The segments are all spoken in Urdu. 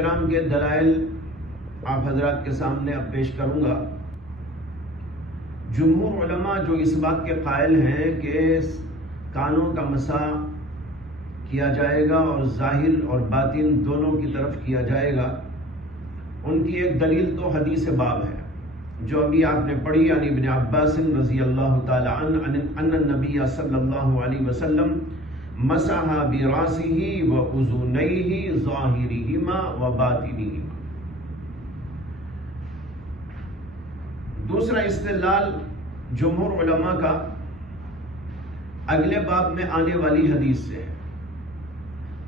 کرام کے دلائل آپ حضرات کے سامنے اب پیش کروں گا۔ جمہور علماء جو اس بات کے قائل ہیں کہ کانوں کا مسح کیا جائے گا اور ظاہر اور باطن دونوں کی طرف کیا جائے گا، ان کی ایک دلیل تو حدیث باب ہے جو ابھی آپ نے پڑھی، عن ابن عباس رضی اللہ تعالی عنہ ان النبی صلی اللہ علیہ وسلم مسح براسہ واذنیہ ظاہرہما وباطنہما۔ دوسرا استدلال جمہور علماء کا اگلے باب میں آنے والی حدیث سے ہے۔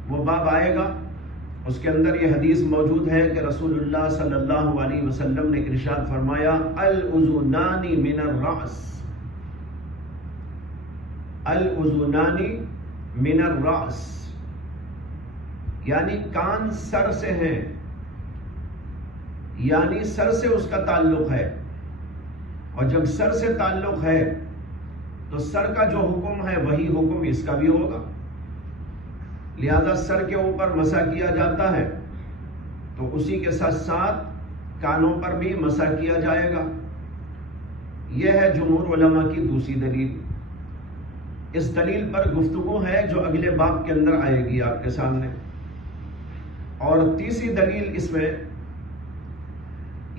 وہ باب آئے گا، اس کے اندر یہ حدیث موجود ہے کہ رسول اللہ صلی اللہ علیہ وسلم نے ارشاد فرمایا الاذنان من الرأس، الاذنان من الرأس، یعنی کان سر سے ہیں، یعنی سر سے اس کا تعلق ہے، اور جب سر سے تعلق ہے تو سر کا جو حکم ہے وہی حکم اس کا بھی ہوگا، لہذا سر کے اوپر مسح کیا جاتا ہے تو اسی کے ساتھ ساتھ کانوں پر بھی مسح کیا جائے گا۔ یہ ہے جمہور علماء کی دوسری دلیل۔ اس دلیل پر گفتگو ہے جو اگلے باب کے اندر آئے گی آپ کے سامنے۔ اور تیسری دلیل اس میں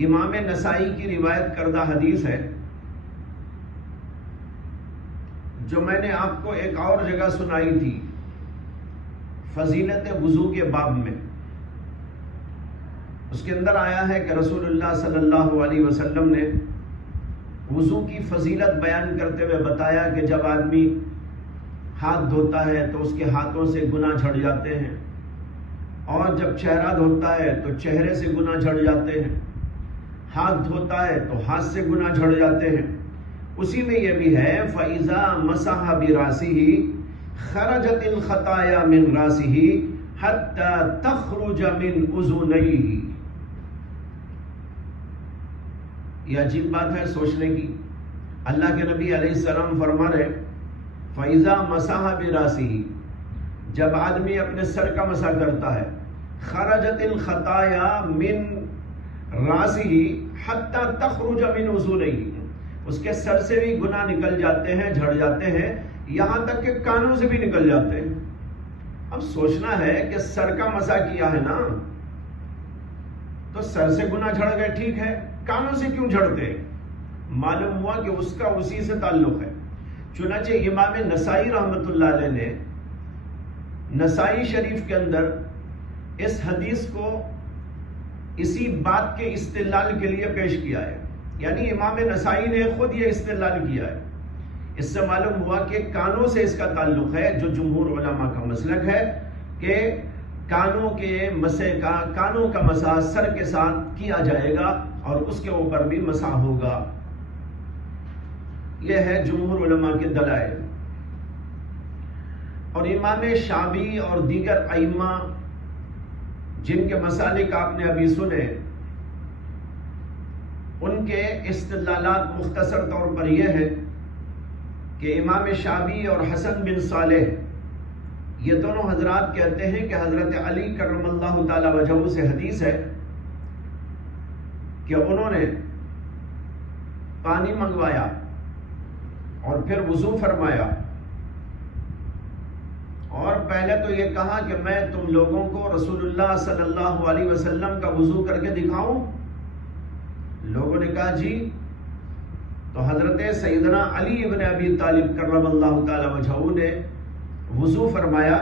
امام نسائی کی روایت کردہ حدیث ہے جو میں نے آپ کو ایک اور جگہ سنائی تھی، فضیلت وضو کے باب میں۔ اس کے اندر آیا ہے کہ رسول اللہ صلی اللہ علیہ وسلم نے وضو کی فضیلت بیان کرتے ہوئے بتایا کہ جب آدمی ہاتھ دھوتا ہے تو اس کے ہاتھوں سے گناہ جھڑ جاتے ہیں، اور جب چہرہ دھوتا ہے تو چہرے سے گناہ جھڑ جاتے ہیں، ہاتھ دھوتا ہے تو ہاتھ سے گناہ جھڑ جاتے ہیں۔ اسی میں یہ بھی ہے فَإِذَا مَسَحَ بِرَاسِهِ خرجت الخطایا من راسہ حتی تخرج من اذنیہ۔ یہ عجیب بات ہے سوچنے کی۔ اللہ کے نبی علیہ السلام فرما رہے فَإِذَا مَسَحَ بِرَاسِهِ، جب آدمی اپنے سر کا مسح کرتا ہے، خرجت الخطایا من راسہ حتی تخرج من اذنیہ، اس کے سر سے بھی گناہ نکل جاتے ہیں، جھڑ جاتے ہیں، یہاں تک کہ کانوں سے بھی نکل جاتے ہیں۔ اب سوچنا ہے کہ سر کا مسح کیا ہے نا تو سر سے گناہ جھڑ گئے، ٹھیک ہے، کانوں سے کیوں جھڑتے؟ معلوم ہوا کہ اس کا اسی سے تعلق ہے۔ چنانچہ امام نسائی رحمت اللہ علیہ نے نسائی شریف کے اندر اس حدیث کو اسی بات کے استدلال کے لیے پیش کیا ہے، یعنی امام نسائی نے خود یہ استدلال کیا ہے۔ اس سے معلوم ہوا کہ کانوں سے اس کا تعلق ہے، جو جمہور علماء کا مسلک ہے کہ کانوں کا مسح سر کے ساتھ کیا جائے گا اور اس کے اوپر بھی مسح ہوگا۔ یہ ہے جمہور علماء کے دلائل۔ اور امام شافعی اور دیگر ائمہ جن کے مسالک آپ نے ابھی سنے، ان کے استدلالات مختصر طور پر یہ ہے کہ امام شافعی اور حسن بن صالح یہ دونوں حضرات کہتے ہیں کہ حضرت علی کرم اللہ تعالی وجہہ سے حدیث ہے کہ انہوں نے پانی منگوایا اور پھر وضو فرمایا، اور پہلے تو یہ کہا کہ میں تم لوگوں کو رسول اللہ صلی اللہ علیہ وسلم کا وضو کر کے دکھاؤں؟ لوگوں نے کہا جی۔ تو حضرت سیدنا علی ابن ابی طالب کرم اللہ تعالی وجہہ نے وضو فرمایا،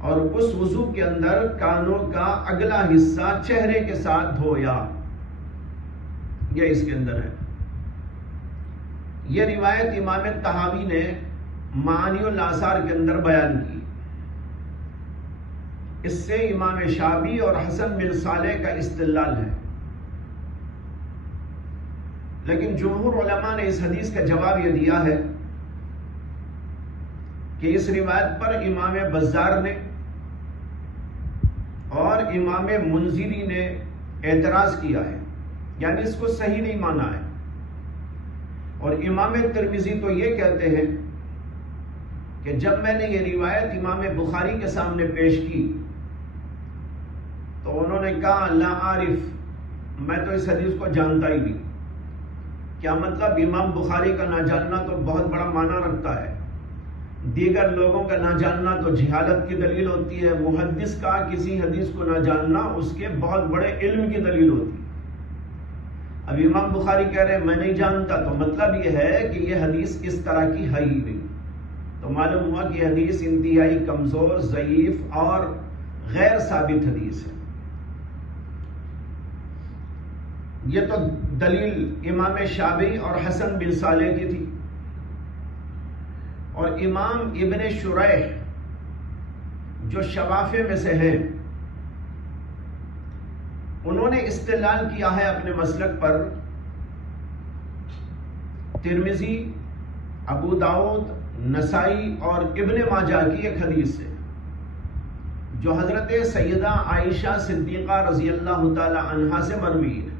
اور اس وضو کے اندر کانوں کا اگلا حصہ چہرے کے ساتھ دھویا۔ یہ اس کے اندر ہے۔ یہ روایت امام طحاوی نے معانی الآثار کے اندر بیان کی۔ اس سے امام شافعی اور حسن بن صالح کا استدلال ہے، لیکن جمہور علماء نے اس حدیث کا جواب یہ دیا ہے کہ اس روایت پر امام بزار نے اور امام منذری نے اعتراض کیا ہے، یعنی اس کو صحیح نہیں مانا ہے۔ اور امام ترمذی تو یہ کہتے ہیں کہ جب میں نے یہ روایت امام بخاری کے سامنے پیش کی تو انہوں نے کہا لا عارف، میں تو اس حدیث کو جانتا ہی نہیں۔ کیا مطلب؟ امام بخاری کا نہ جاننا تو بہت بڑا معنی رکھتا ہے، دیگر لوگوں کا نہ جاننا تو جہالت کی دلیل ہوتی ہے، محدث کا کسی حدیث کو نہ جاننا اس کے بہت بڑے علم کی دلیل ہوتی ہے۔ اب امام بخاری کہہ رہے ہیں میں نہیں جانتا، تو مطلب یہ ہے کہ یہ حدیث اس طرح کی ہے ہی نہیں۔ تو معلوم ہوا کہ یہ حدیث انتہائی کمزور، ضعیف اور غیر ثابت حدیث ہے۔ یہ تو دلیل امام شافعی اور حسن بن صالح کی تھی، اور امام ابن شریح جو شوافع میں سے ہیں، انہوں نے استدلال کیا ہے اپنے مسلک پر ترمذی، ابو داؤد، نسائی اور ابن ماجہ کی ایک حدیث سے، جو حضرت سیدہ عائشہ صدیقہ رضی اللہ تعالی عنہا سے مروی ہے۔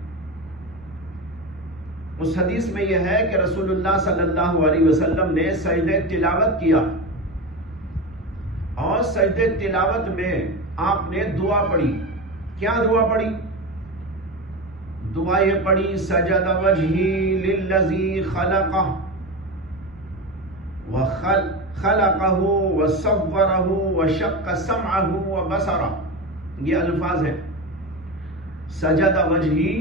اس حدیث میں یہ ہے کہ رسول اللہ صلی اللہ علیہ وسلم نے سجدہ تلاوت کیا، اور سجدہ تلاوت میں آپ نے دعا پڑھی۔ کیا دعا پڑھی؟ دعا یہ پڑھی سجد وجہی للذی خلقہ وخلقہ وصورہ وشق سمعہ وبصرہ۔ یہ الفاظ ہیں، سجد وجہی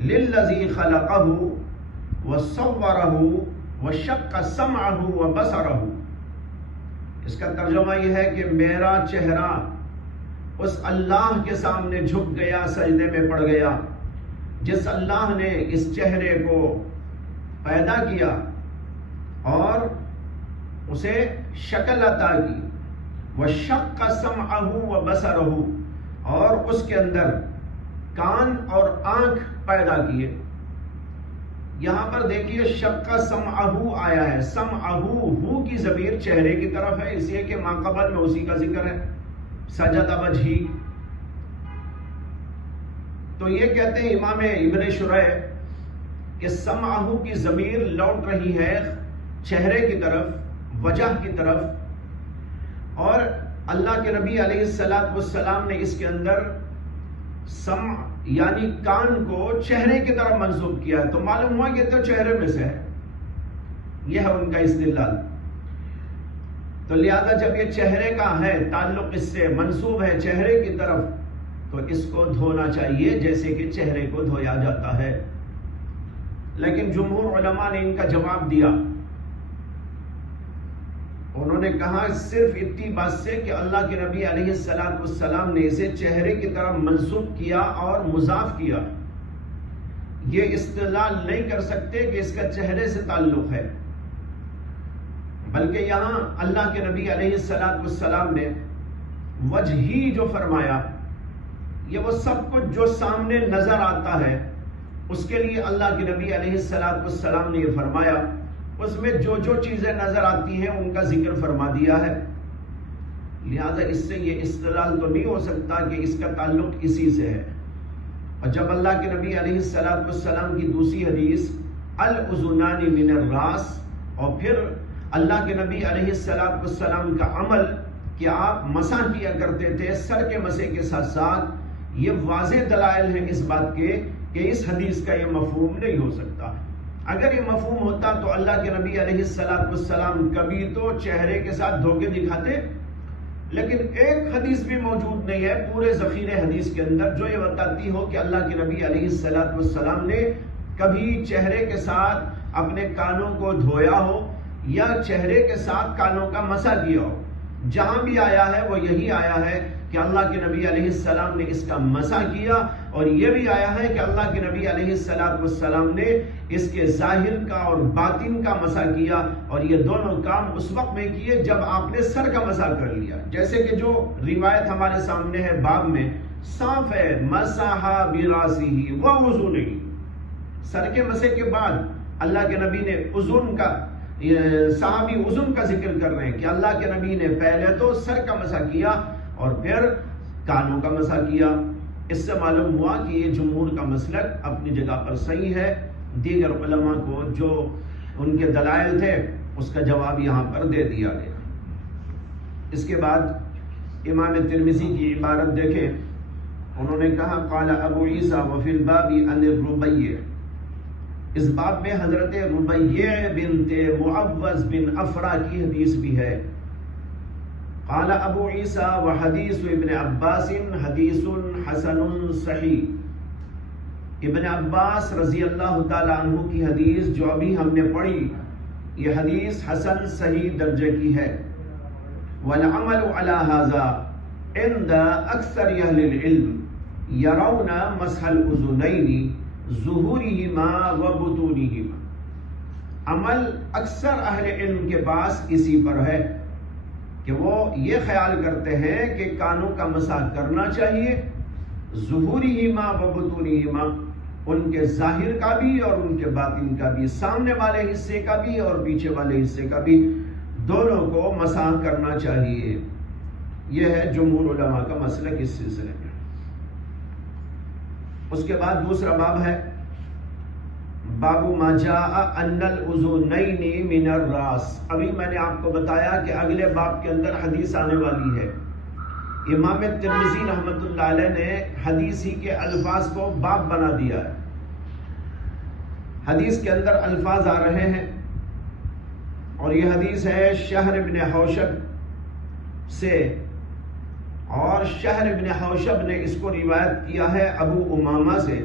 للذی خلقہ وصورہ وشق سمعہ وبصرہ۔ اس کا ترجمہ یہ ہے کہ میرا چہرہ اس اللہ کے سامنے جھک گیا، سجدے میں پڑ گیا، جس اللہ نے اس چہرے کو پیدا کیا اور اسے شکل عطا کی، وشق سمعہ وبصرہ، اور اس کے اندر کان اور آنکھ پیدا کیے۔ یہاں پر دیکھیے شق سمعہ آیا ہے، سمعہ ہو کی ضمیر چہرے کی طرف ہے، اس لیے کہ ماقبل میں اسی کا ذکر ہے، سجد وجہی۔ تو یہ کہتے ہیں امام ابن شریح کہ سمعہ کی ضمیر لوٹ رہی ہے چہرے کی طرف، وجہ کی طرف، اور اللہ کے نبی علیہ السلام نے اس کے اندر سمع یعنی کان کو چہرے کی طرف منسوب کیا ہے، تو معلوم ہوا کہ تو چہرے میں سے ہے۔ یہ ہے ان کا استدلال۔ تو لہذا جب یہ چہرے کا ہے، تعلق اس سے منسوب ہے چہرے کی طرف، تو اس کو دھونا چاہیے جیسے کہ چہرے کو دھویا جاتا ہے۔ لیکن جمہور علماء نے ان کا جواب دیا، انہوں نے کہا صرف اتنی بات سے کہ اللہ کے نبی علیہ السلام نے اسے چہرے کی طرف منسوب کیا اور مضاف کیا، یہ استدلال نہیں کر سکتے کہ اس کا چہرے سے تعلق ہے، بلکہ یہاں اللہ کے نبی علیہ السلام نے وجہی جو فرمایا، یہ وہ سب کچھ جو سامنے نظر آتا ہے اس کے لیے اللہ کے نبی علیہ السلام نے یہ فرمایا، اس میں جو جو چیزیں نظر آتی ہیں ان کا ذکر فرما دیا ہے۔ لہذا اس سے یہ استدلال تو نہیں ہو سکتا کہ اس کا تعلق اسی سے ہے۔ اور جب اللہ کے نبی علیہ السلام کی دوسری حدیث الاذنان من الراس، اور پھر اللہ کے نبی علیہ السلام کا عمل کہ آپ مسح کیا کرتے تھے سر کے مسح کے ساتھ ساتھ، یہ واضح دلائل ہیں اس بات کے کہ اس حدیث کا یہ مفہوم نہیں ہو سکتا۔ اگر یہ مفہوم ہوتا تو اللہ کے نبی علیہ السلام کبھی تو چہرے کے ساتھ دھو کے دکھاتے، لیکن ایک حدیث بھی موجود نہیں ہے پورے ذخیرے حدیث کے اندر جو یہ بتاتی ہو کہ اللہ کے نبی علیہ السلام نے کبھی چہرے کے ساتھ اپنے کانوں کو دھویا ہو یا چہرے کے ساتھ کانوں کا مسح کیا ہو۔ جہاں بھی آیا ہے وہ یہی آیا ہے کہ اللہ کے نبی علیہ السلام نے اس کا مسح کیا، اور یہ بھی آیا ہے کہ اللہ کے نبی علیہ السلام نے اس کے ظاہر کا اور باطن کا مسح کیا، اور یہ دونوں کام اس وقت میں کیے جب آپ نے سر کا مسح کر لیا، جیسے کہ جو روایت ہمارے سامنے ہے باب میں صاف ہے، مسح براسہ ووضوءہ، سر کے مسح کے بعد اللہ کے نبی نے اذن کا، صحابی اذن کا ذکر کر رہے ہیں کہ اللہ کے نبی نے پہلے تو سر کا مسح کیا اور پھر کانوں کا مسح کیا۔ اس سے معلوم ہوا کہ یہ جمہور کا مسلک اپنی جگہ پر صحیح ہے، دیگر علماء کو جو ان کے دلائل تھے اس کا جواب یہاں پر دے دیا گیا۔ اس کے بعد امام ترمذی کی عبارت دیکھیں، انہوں نے کہا قال ابو عیسیٰ وفی الباب عن الربیع، اس باب میں حضرت ربیع بنت معوذ بن افرا کی حدیث بھی ہے۔ قال ابو عیسیٰ وحدیث ابن عباس حدیث حسن صحیح، ابن عباس رضی اللہ تعالی عنہ کی حدیث جو ابھی ہم نے پڑھی یہ حدیث حسن صحیح درجے کی ہے۔ والعمل على هذا عند اکثر اہل العلم يرون مسح الاذنین ظہورہما وبطونہما، عمل اکثر اہل علم کے پاس اسی پر ہے کہ وہ یہ خیال کرتے ہیں کہ کانوں کا مسح کرنا چاہیے، ظہورہما وبطونہما، ان کے ظاہر کا بھی اور ان کے باطن کا بھی، سامنے والے حصے کا بھی اور پیچھے والے حصے کا بھی، دونوں کو مسح کرنا چاہیے۔ یہ ہے جمہور علماء کا مسلک اس سلسلے میں۔ اس کے بعد دوسرا باب ہے باب ما جاء ان الاذنین من الراس۔ ابھی میں نے آپ کو بتایا کہ اگلے باب کے اندر حدیث آنے والی ہے۔ امام ترمذی رحمۃ اللہ علیہ نے حدیث ہی کے الفاظ کو باب بنا دیا ہے۔ حدیث کے اندر الفاظ آ رہے ہیں اور یہ حدیث ہے شہر ابن حوشب سے، اور شہر ابن حوشب نے اس کو روایت کیا ہے ابو امامہ سے۔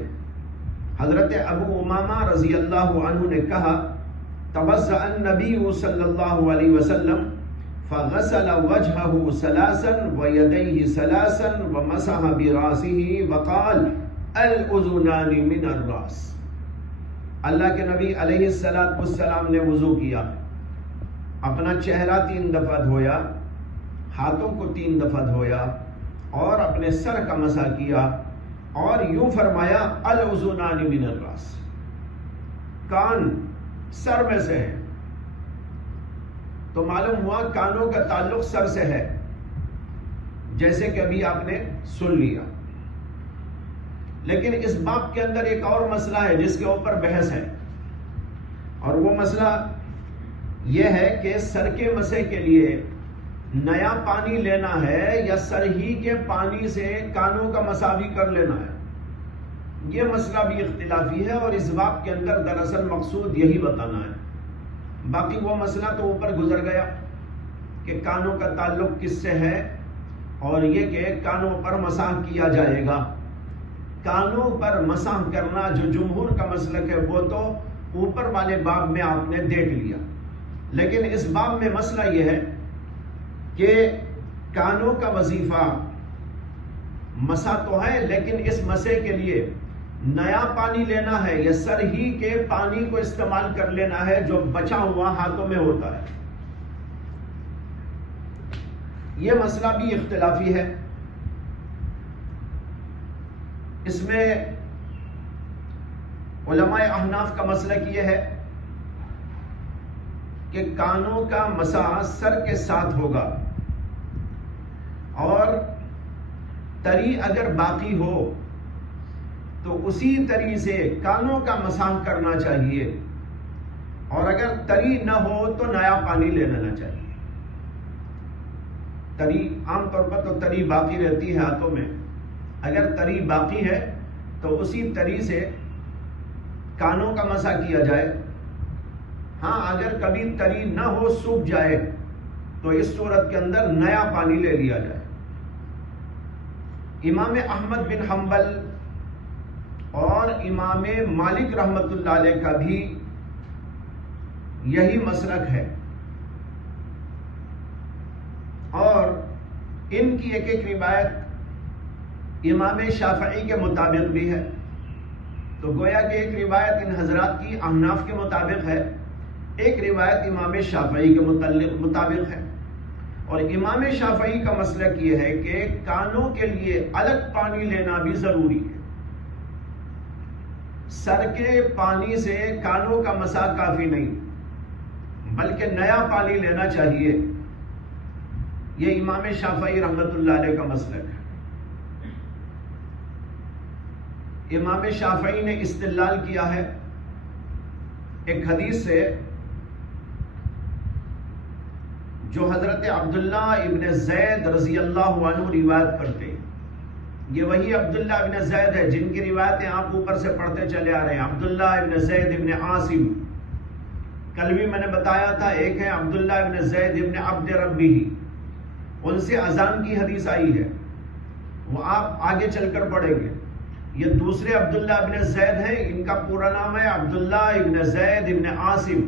حضرت ابو امامہ رضی اللہ عنہ نے کہا توضأ النبی صلی اللہ علیہ وسلم فغسل وجهه ثلاثا ويديه ثلاثا ومسح براسه وقال الاذنان من الراس۔ اللہ کے نبی علیہ السلام نے وضو کیا، اپنا چہرہ 3 دفعہ دھویا، ہاتھوں کو 3 دفعہ دھویا اور اپنے سر کا مسح کیا اور یوں فرمایا الاذنان من الراس، کان سر میں سے ہے۔ تو معلوم ہوا کانوں کا تعلق سر سے ہے، جیسے کہ ابھی آپ نے سن لیا۔ لیکن اس باب کے اندر ایک اور مسئلہ ہے جس کے اوپر بحث ہے، اور وہ مسئلہ یہ ہے کہ سر کے مسح کے لیے نیا پانی لینا ہے یا سر ہی کے پانی سے کانوں کا مسح بھی کر لینا ہے۔ یہ مسئلہ بھی اختلافی ہے، اور اس باب کے اندر دراصل مقصود یہی بتانا ہے۔ باقی وہ مسئلہ تو اوپر گزر گیا کہ کانوں کا تعلق کس سے ہے، اور یہ کہ کانوں پر مسح کیا جائے گا۔ کانوں پر مسح کرنا جو جمہور کا مسلک ہے وہ تو اوپر والے باب میں آپ نے دیکھ لیا، لیکن اس باب میں مسئلہ یہ ہے کہ کانوں کا وظیفہ مسح تو ہے، لیکن اس مسح کے لیے نیا پانی لینا ہے یا سر ہی کے پانی کو استعمال کر لینا ہے جو بچا ہوا ہاتھوں میں ہوتا ہے۔ یہ مسئلہ بھی اختلافی ہے۔ اس میں علماء احناف کا مسلک یہ ہے کہ کانوں کا مسح سر کے ساتھ ہوگا، اور تری اگر باقی ہو تو اسی تری سے کانوں کا مسح کرنا چاہیے، اور اگر تری نہ ہو تو نیا پانی لے لینا چاہیے۔ تری عام طور پر تو تری باقی رہتی ہے ہاتھوں میں، اگر تری باقی ہے تو اسی تری سے کانوں کا مسح کیا جائے۔ ہاں اگر کبھی تری نہ ہو، سوکھ جائے، تو اس صورت کے اندر نیا پانی لے لیا جائے۔ امام احمد بن حنبل اور امام مالک رحمت اللہ علیہ کا بھی یہی مسلک ہے، اور ان کی ایک ایک روایت امام شافعی کے مطابق بھی ہے۔ تو گویا کہ ایک روایت ان حضرات کی احناف کے مطابق ہے، ایک روایت امام شافعی کے مطابق ہے، اور امام شافعی کا مسلک یہ ہے کہ کانوں کے لیے الگ پانی لینا بھی ضروری ہے۔ سر کے پانی سے کانوں کا مسح کافی نہیں، بلکہ نیا پانی لینا چاہیے۔ یہ امام شافعی رحمت اللہ علیہ کا مسلک ہے۔ امام شافعی نے استدلال کیا ہے ایک حدیث سے جو حضرت عبداللہ ابن زید رضی اللہ عنہ روایت کرتے ہیں۔ یہ وہی عبداللہ ابن زید ہے جن کی روایتیں آپ اوپر سے پڑھتے چلے آ رہے ہیں. عبداللہ ابن زید ابن عاصم، کل بھی میں نے بتایا تھا ایک ہے عبداللہ ابن زید ابن عبد ربی، ان سے اذان کی حدیث آئی ہے، وہ آپ آگے چل کر پڑھیں گے. یہ دوسرے عبداللہ ابن زید ہیں، ان کا پورا نام ہے عبداللہ ابن زید ابن عاصم.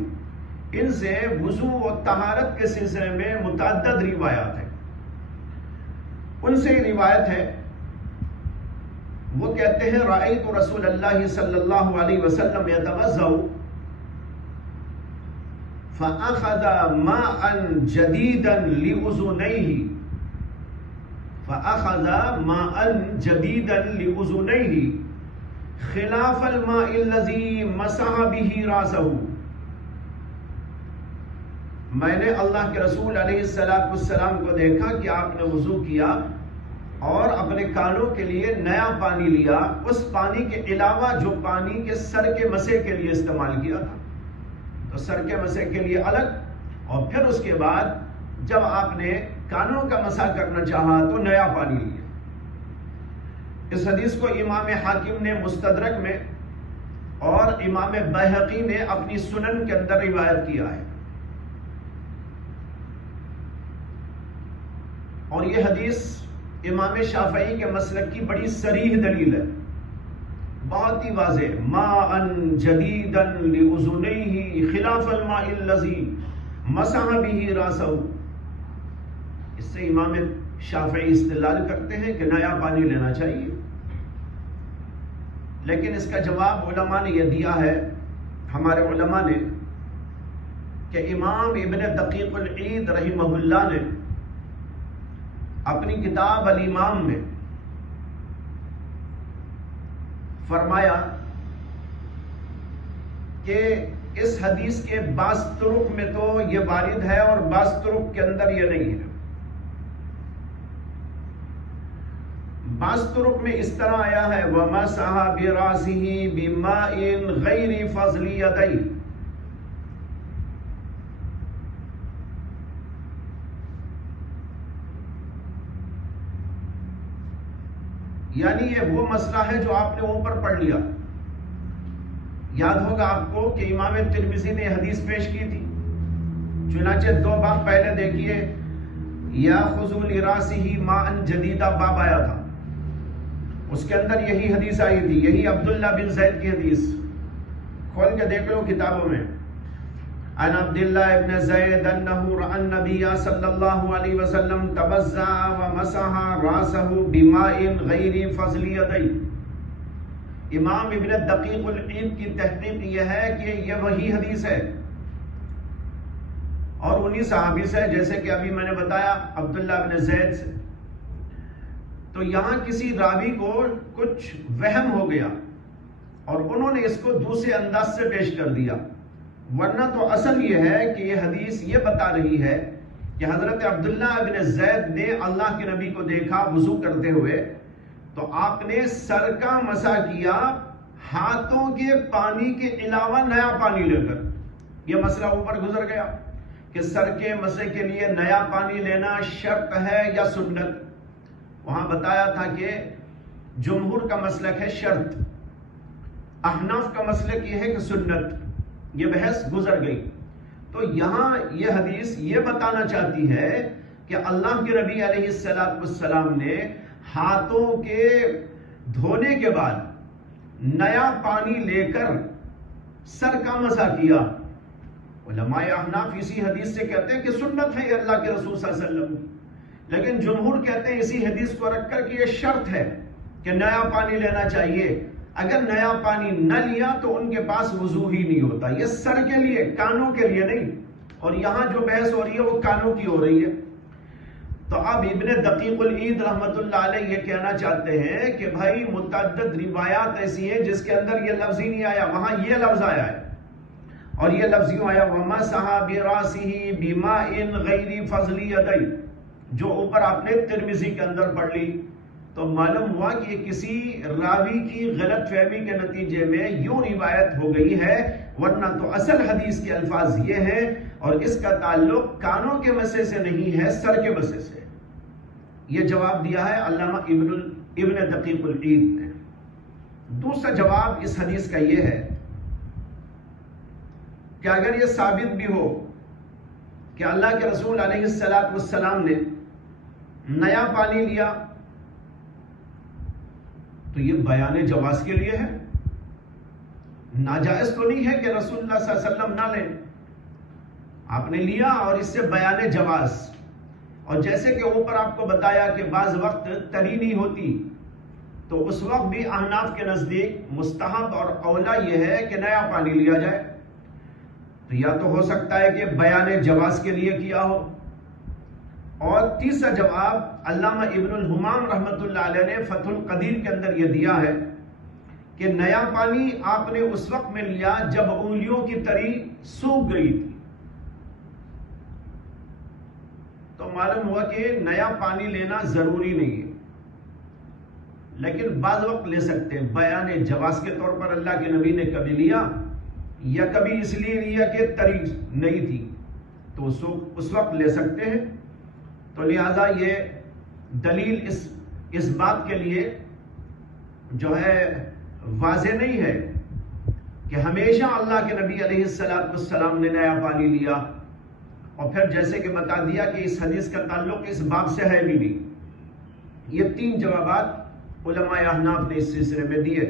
ان سے وضو و طہارت کے سلسلے میں متعدد روایات ہیں. ان سے روایت ہے، وہ کہتے ہیں رأیت رسول اللہ صلی اللہ علیہ وسلم یتوضأ فأخذ ماء جديدا لأذنيه خلاف الماء الذي مسح به رأسه. میں نے اللہ کے رسول علیہ السلام کو دیکھا کہ آپ نے وضو کیا اور اپنے کانوں کے لیے نیا پانی لیا، اس پانی کے علاوہ جو پانی کے سر کے مسح کے لیے استعمال کیا تھا. تو سر کے مسح کے لیے الگ، اور پھر اس کے بعد جب آپ نے کانوں کا مسح کرنا چاہا تو نیا پانی لیا. اس حدیث کو امام حاکم نے مستدرک میں اور امام بیہقی نے اپنی سنن کے اندر روایت کیا ہے. اور یہ حدیث امام شافعی کے مسلک کی بڑی صریح دلیل ہے، بہت ہی واضح. ماء جدیدا لأذنیہ خلاف الماء الذی مسح به رأسہ. اس سے امام شافعی استدلال کرتے ہیں کہ نیا پانی لینا چاہیے. لیکن اس کا جواب علماء نے یہ دیا ہے، ہمارے علماء نے، کہ امام ابن دقیق العید رحمہ اللہ نے اپنی کتاب الامام میں فرمایا کہ اس حدیث کے بعض طرق میں تو یہ وارد ہے اور بعض طرق کے اندر یہ نہیں ہے. بعض طرق میں اس طرح آیا ہے وَمَسَحَ بِرَأْسِهِ بِمَاءٍ غَيْرِ فَضْلِ يَدَيْهِ. یعنی یہ وہ مسئلہ ہے جو آپ نے اوپر پڑھ لیا. یاد ہوگا آپ کو کہ امام ترمذی نے حدیث پیش کی تھی، چنانچہ 2 باب پہلے دیکھیے یاخذ لراسہ ماء جدیدا باب آیا تھا، اس کے اندر یہی حدیث آئی تھی، یہی عبداللہ بن زید کی حدیث. کھول کے دیکھ لو کتابوں میں. عن عبداللہ ابن زید انہ رأى النبی صلی اللہ علیہ وسلم توضأ ومسح رأسہ بماء غیر فضل یدیہ. امام ابن دقیق العید کی تحقیق یہ ہے کہ یہ وہی حدیث ہے اور انہی صحابی سے، جیسے کہ ابھی میں نے بتایا عبداللہ ابن زید سے. تو یہاں کسی راوی کو کچھ وہم ہو گیا اور انہوں نے اس کو دوسرے انداز سے پیش کر دیا، ورنہ تو اصل یہ ہے کہ یہ حدیث یہ بتا رہی ہے کہ حضرت عبداللہ ابن زید نے اللہ کے نبی کو دیکھا وضو کرتے ہوئے، تو آپ نے سر کا مسح کیا ہاتھوں کے پانی کے علاوہ نیا پانی لے کر. یہ مسئلہ اوپر گزر گیا کہ سر کے مسح کے لیے نیا پانی لینا شرط ہے یا سنت. وہاں بتایا تھا کہ جمہور کا مسلک ہے شرط، احناف کا مسلک یہ ہے کہ سنت. یہ بحث گزر گئی. تو یہاں یہ حدیث یہ بتانا چاہتی ہے کہ اللہ کے نبی علیہ السلام نے ہاتھوں کے دھونے کے بعد نیا پانی لے کر سر کا مسح کیا. علماء احناف اسی حدیث سے کہتے ہیں کہ سنت ہے اللہ کے رسول صلی اللہ علیہ وسلم، لیکن جمہور کہتے ہیں اسی حدیث کو رکھ کر کہ یہ شرط ہے کہ نیا پانی لینا چاہیے. اگر نیا پانی نہ لیا تو ان کے پاس وضو ہی نہیں ہوتا. یہ سر کے لیے، کانوں کے لیے نہیں. اور یہاں جو بحث ہو رہی ہے وہ کانوں کی ہو رہی ہے. تو اب ابن دقیق العید رحمت اللہ علیہ یہ کہنا چاہتے ہیں کہ بھائی متعدد روایات ایسی ہیں جس کے اندر یہ لفظ ہی نہیں آیا، وہاں یہ لفظ آیا ہے. اور یہ لفظ یوں آیا وَمَسَحَ بِرَأْسِهِ بِمَاءٍ غَيْرِ فَضْلِ يَدَيْهِ، جو اوپر آپ نے ترمذی کے اندر پڑھ لی. تو معلوم ہوا کہ یہ کسی راوی کی غلط فہمی کے نتیجے میں یوں روایت ہو گئی ہے، ورنہ تو اصل حدیث کے الفاظ یہ ہیں اور اس کا تعلق کانوں کے مسح سے نہیں ہے، سر کے مسح سے. یہ جواب دیا ہے علامہ ابن ابن دقیق العید نے۔ دوسرا جواب اس حدیث کا یہ ہے کہ اگر یہ ثابت بھی ہو کہ اللہ کے رسول علیہ السلام نے نیا پانی لیا تو یہ بیان جواز کے لیے ہے، ناجائز تو نہیں ہے کہ رسول اللہ صلی اللہ علیہ وسلم نہ لیں، آپ نے لیا اور اس سے بیان جواز۔ اور جیسے کہ اوپر آپ کو بتایا کہ بعض وقت تری نہیں ہوتی تو اس وقت بھی احناف کے نزدیک مستحب اور اولا یہ ہے کہ نیا پانی لیا جائے، تو یا تو ہو سکتا ہے کہ بیان جواز کے لیے کیا ہو۔ اور تیسرا جواب علامہ ابن الحمام رحمۃ اللہ علیہ نے فتح القدیر کے اندر یہ دیا ہے کہ نیا پانی آپ نے اس وقت میں لیا جب انگلیوں کی تری سوکھ گئی تھی، تو معلوم ہوا کہ نیا پانی لینا ضروری نہیں ہے، لیکن بعض وقت لے سکتے ہیں۔ بیان جواز کے طور پر اللہ کے نبی نے کبھی لیا یا کبھی اس لیے لیا کہ تری نہیں تھی تو اس وقت لے سکتے ہیں۔ تو لہذا یہ دلیل اس بات کے لیے جو ہے واضح نہیں ہے کہ ہمیشہ اللہ کے نبی علیہ السلام نے نیا پانی لیا، اور پھر جیسے کہ بتا دیا کہ اس حدیث کا تعلق اس باب سے ہے بھی نہیں۔ یہ تین جوابات علماء احناف نے اس سلسلے میں دیے۔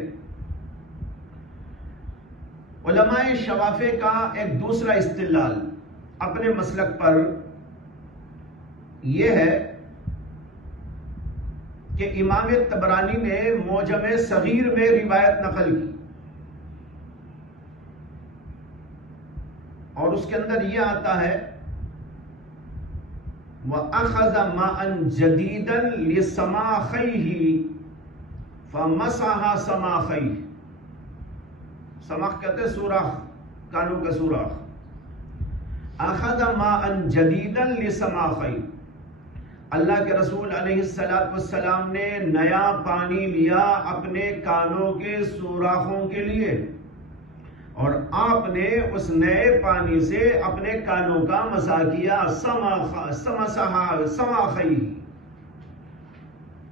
علماء شوافع کا ایک دوسرا استدلال اپنے مسلک پر یہ ہے کہ امام طبرانی نے معجم صغیر میں روایت نقل کی اور اس کے اندر یہ آتا ہے وَأَخَذَ مَاءً جَدِيدًا لِسَمَاخَيْهِ فَمَسَحَ سَمَاخَيْهِ۔ سماخ کہتے ہیں سوراخ، کانوں کا سوراخ۔ أَخَذَ مَاءً جَدِيدًا لِسَمَاخَيْهِ، اللہ کے رسول علیہ السلام نے نیا پانی لیا اپنے کانوں کے سوراخوں کے لیے، اور آپ نے اس نئے پانی سے اپنے کانوں کا مسح کیا، سماخی۔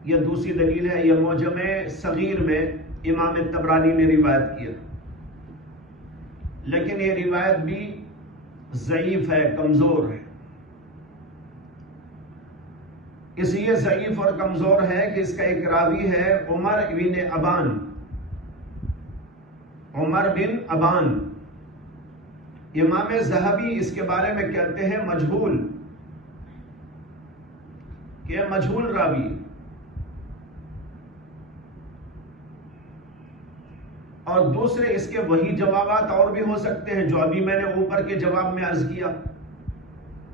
یہ دوسری دلیل ہے، یہ معجم صغیر میں امام طبرانی نے روایت کیا، لیکن یہ روایت بھی ضعیف ہے، کمزور ہے۔ اس لیے ضعیف اور کمزور ہے کہ اس کا ایک راوی ہے عمر بن ابان۔ عمر بن ابان، امام ذہبی اس کے بارے میں کہتے ہیں مجہول، کہ مجہول راوی۔ اور دوسرے اس کے وہی جوابات اور بھی ہو سکتے ہیں جو ابھی میں نے اوپر کے جواب میں عرض کیا،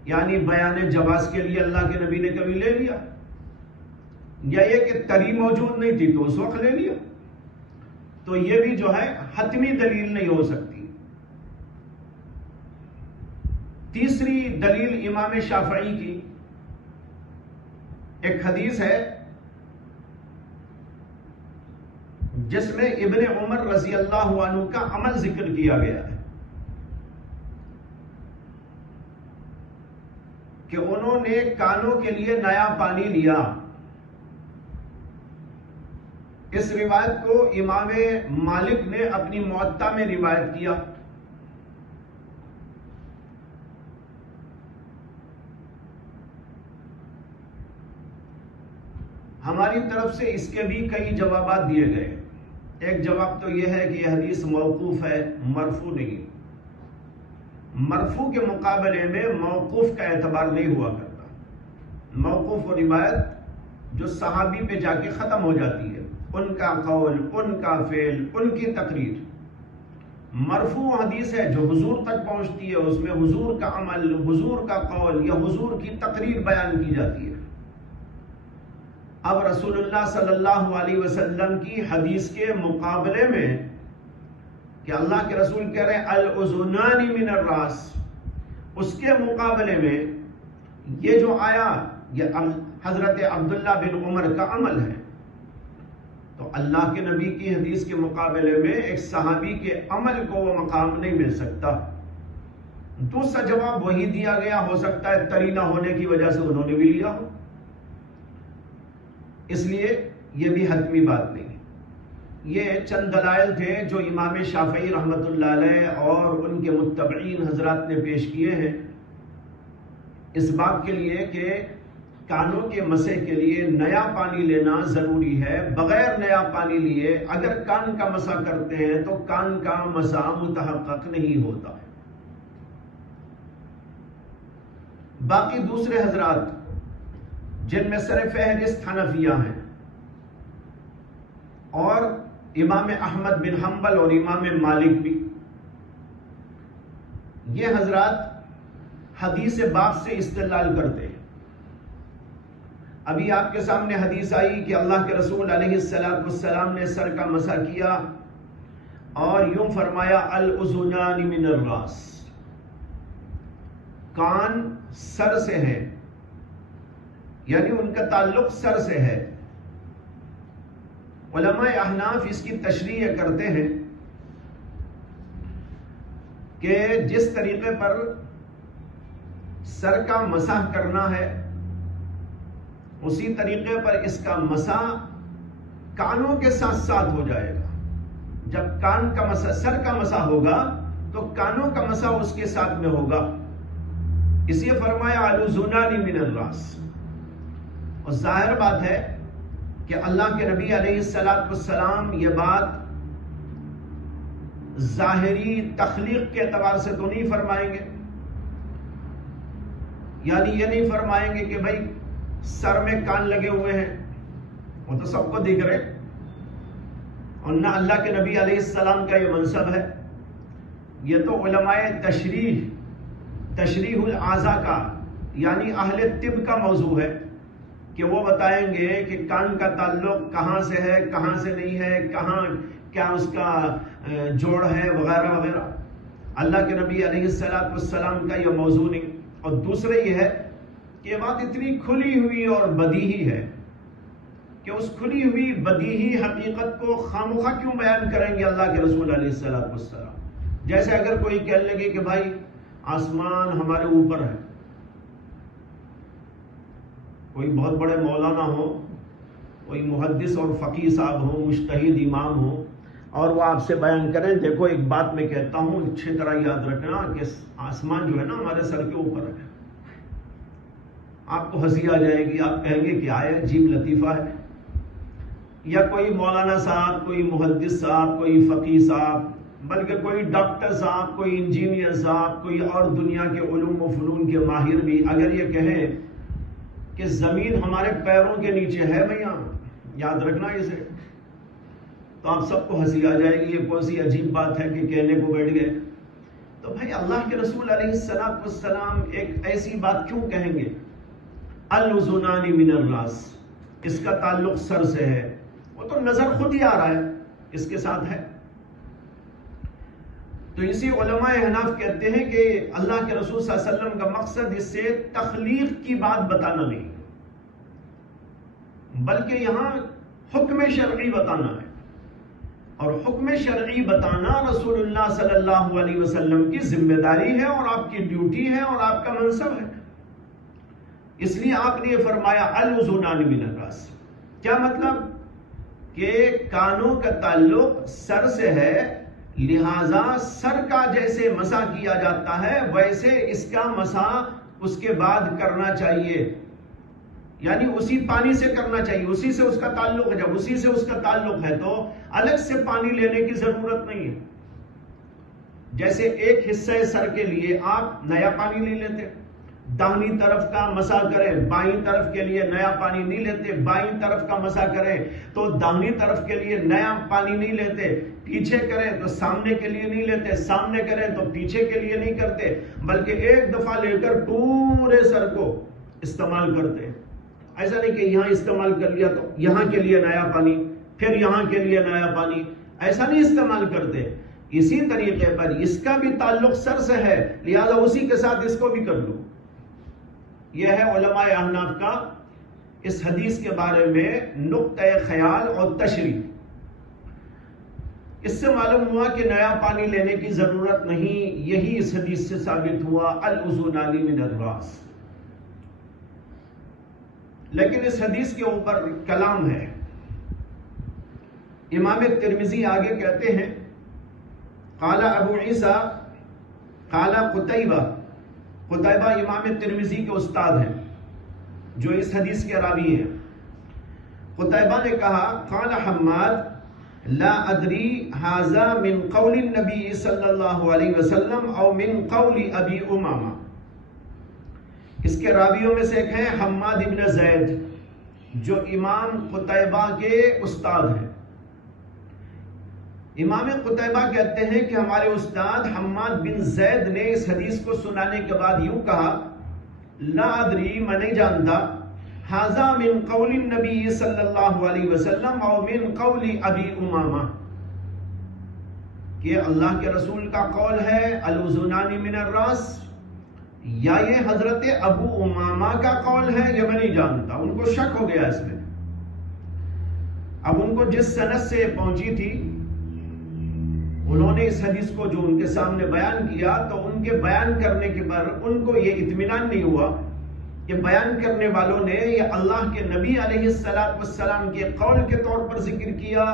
یعنی بیان جواز کے لیے اللہ کے نبی نے کبھی لے لیا، یا یہ کہ تری موجود نہیں تھی تو اس وقت لے لیا، تو یہ بھی جو ہے حتمی دلیل نہیں ہو سکتی۔ تیسری دلیل امام شافعی کی ایک حدیث ہے جس میں ابن عمر رضی اللہ عنہ کا عمل ذکر کیا گیا ہے کہ انہوں نے کانوں کے لیے نیا پانی لیا۔ اس روایت کو امام مالک نے اپنی موطا میں روایت کیا۔ ہماری طرف سے اس کے بھی کئی جوابات دیے گئے۔ ایک جواب تو یہ ہے کہ یہ حدیث موقوف ہے، مرفوع نہیں۔ مرفوع کے مقابلے میں موقوف کا اعتبار نہیں ہوا کرتا۔ موقوف روایت جو صحابی پہ جا کے ختم ہو جاتی ہے، ان کا قول، ان کا فعل، ان کی تقریر۔ مرفوع حدیث ہے جو حضور تک پہنچتی ہے، اس میں حضور کا عمل، حضور کا قول یا حضور کی تقریر بیان کی جاتی ہے۔ اب رسول اللہ صلی اللہ علیہ وسلم کی حدیث کے مقابلے میں کہ اللہ کے رسول کہہ رہے ہیں الاذنان من الراس، اس کے مقابلے میں یہ جو آیا یہ حضرت عبداللہ بن عمر کا عمل ہے، تو اللہ کے نبی کی حدیث کے مقابلے میں ایک صحابی کے عمل کو وہ مقام نہیں مل سکتا۔ دوسرا جواب وہی دیا گیا، ہو سکتا ہے تری نہ ہونے کی وجہ سے انہوں نے بھی لیا ہو۔ اس لیے یہ بھی حتمی بات نہیں. یہ چند دلائل تھے جو امام شافعی رحمۃ اللہ علیہ اور ان کے متبعین حضرات نے پیش کیے ہیں اس بات کے لیے کہ کانوں کے مسح کے لیے نیا پانی لینا ضروری ہے. بغیر نیا پانی لیے اگر کان کا مسح کرتے ہیں تو کان کا مسح متحقق نہیں ہوتا. باقی دوسرے حضرات جن میں سر فہرست حنفیہ ہیں اور امام احمد بن حنبل اور امام مالک بھی، یہ حضرات حدیث باب سے استدلال کرتے ہیں. ابھی آپ کے سامنے حدیث آئی کہ اللہ کے رسول علیہ السلام نے سر کا مسح کیا اور یوں فرمایا الاذنان من الراس، کان سر سے ہے، یعنی ان کا تعلق سر سے ہے. علماء احناف اس کی تشریح کرتے ہیں کہ جس طریقے پر سر کا مسح کرنا ہے اسی طریقے پر اس کا مسح کانوں کے ساتھ ساتھ ہو جائے گا. جب کان کا مسح، سر کا مسح ہوگا تو کانوں کا مسح اس کے ساتھ میں ہوگا. اس لیے فرمایا الاذنان من الراس. اور ظاہر بات ہے کہ اللہ کے نبی علیہ السلام یہ بات ظاہری تخلیق کے اعتبار سے تو نہیں فرمائیں گے. یعنی یہ نہیں فرمائیں گے کہ بھائی سر میں کان لگے ہوئے ہیں، وہ تو سب کو دکھ رہے. اور نہ اللہ کے نبی علیہ السلام کا یہ منصب ہے. یہ تو علماء تشریح الاعضاء کا یعنی اہل طب کا موضوع ہے کہ وہ بتائیں گے کہ کان کا تعلق کہاں سے ہے، کہاں سے نہیں ہے، کہاں کیا اس کا جوڑ ہے وغیرہ وغیرہ. اللہ کے نبی علیہ السلام کا یہ موضوع نہیں. اور دوسرے یہ ہے کہ یہ بات اتنی کھلی ہوئی اور بدیہی ہے کہ اس کھلی ہوئی بدیہی حقیقت کو خامخواہ کیوں بیان کریں گے اللہ کے رسول علیہ السلام. جیسے اگر کوئی کہنے لگے کہ بھائی آسمان ہمارے اوپر ہے، کوئی بہت بڑے مولانا ہو، کوئی محدث اور فقیہ صاحب ہو، مجتہد امام ہو، اور وہ آپ سے بیان کریں دیکھو ایک بات میں کہتا ہوں اچھی طرح یاد رکھنا کہ آسمان جو ہے نا ہمارے سر کے اوپر ہے. آپ کو ہنسی آ جائے گی، آپ کہیں گے کہ آئے عجیب لطیفہ ہے. یا کوئی مولانا صاحب، کوئی محدث صاحب، کوئی فقیہ صاحب، بلکہ کوئی ڈاکٹر صاحب، کوئی انجینئر صاحب، کوئی اور دنیا کے علوم و فنون کے ماہر بھی اگر یہ کہیں کہ زمین ہمارے پیروں کے نیچے ہے بھیا، یاد رکھنا اسے، تو آپ سب کو ہنسی آ جائے گی. یہ کون سی عجیب بات ہے کہ کہنے کو بیٹھ گئے. تو بھائی اللہ کے رسول علیہ السلام ایک ایسی بات کیوں کہیں گے؟ الاذنان من الراس، اس کا تعلق سر سے ہے. وہ تو نظر خود ہی آ رہا ہے اس کے ساتھ ہے. تو اسی علماء احناف کہتے ہیں کہ اللہ کے رسول صلی اللہ علیہ وسلم کا مقصد اس سے تخلیق کی بات بتانا نہیں بلکہ یہاں حکم شرعی بتانا ہے. اور حکم شرعی بتانا رسول اللہ صلی اللہ علیہ وسلم کی ذمہ داری ہے اور آپ کی ڈیوٹی ہے اور آپ کا منصب ہے. اس لیے آپ نے یہ فرمایا الاذنان من الراس. کیا مطلب؟ کہ کانوں کا تعلق سر سے ہے، لہذا سر کا جیسے مسح کیا جاتا ہے ویسے اس کا مسح اس کے بعد کرنا چاہیے. یعنی اسی پانی سے کرنا چاہیے، اسی سے اس کا تعلق ہے. جب اسی سے اس کا تعلق ہے تو الگ سے پانی لینے کی ضرورت نہیں ہے. جیسے ایک حصہ سر کے لیے آپ نیا پانی نہیں لیتے، داہنی طرف کا مسح کریں، بائیں طرف کے لیے نیا پانی نہیں لیتے، بائیں طرف کا مسح کریں تو داہنی طرف کے لیے نیا پانی نہیں لیتے، پیچھے کریں تو سامنے کے لیے نہیں لیتے، سامنے کریں تو پیچھے کے لیے نہیں کرتے، بلکہ ایک دفعہ لے کر پورے سر کو استعمال کرتے ہیں. ایسا نہیں کہ یہاں استعمال کر لیا تو یہاں کے لیے نیا پانی، پھر یہاں کے لیے نیا پانی، ایسا نہیں استعمال کرتے. اسی طریقے پر اس کا بھی تعلق سر سے ہے، لہذا اسی کے ساتھ اس کو بھی کر لو. یہ ہے علماء احناف کا اس حدیث کے بارے میں نقطہ خیال اور تشریح. اس سے معلوم ہوا کہ نیا پانی لینے کی ضرورت نہیں. یہی اس حدیث سے ثابت ہوا الاذنان من الراس. لیکن اس حدیث کے اوپر کلام ہے امام ترمذی آگے کہتے ہیں قال ابو عیسیٰ قال قتیبہ امام ترمذی کے استاد ہیں جو اس حدیث کے راوی ہیں. قتیبہ نے کہا قال حماد لا ادری ھذا من قول النبی صلی اللہ علیہ وسلم او من قول ابی امامہ. اس کے راویوں میں سے ایک ہے حماد ابن زید جو امام قتیبہ کے استاد ہیں. امام قتیبہ کہتے ہیں کہ ہمارے استاد حماد بن زید نے اس حدیث کو سنانے کے بعد یوں کہا لا ادری میں نہیں جانتا ھذا من قول النبی صلی اللہ علیہ وسلم او من قول ابی امامہ کہ اللہ کے رسول کا قول ہے الاذنان من الراس یا یہ حضرت ابو امامہ کا قول ہے یہ میں نہیں جانتا. ان کو شک ہو گیا اس میں. اب ان کو جس سند سے پہنچی تھی انہوں نے اس حدیث کو جو ان کے سامنے بیان کیا تو ان کے بیان کرنے کے بعد ان کو یہ اطمینان نہیں ہوا کہ بیان کرنے والوں نے یہ اللہ کے نبی علیہ السلام کے قول کے طور پر ذکر کیا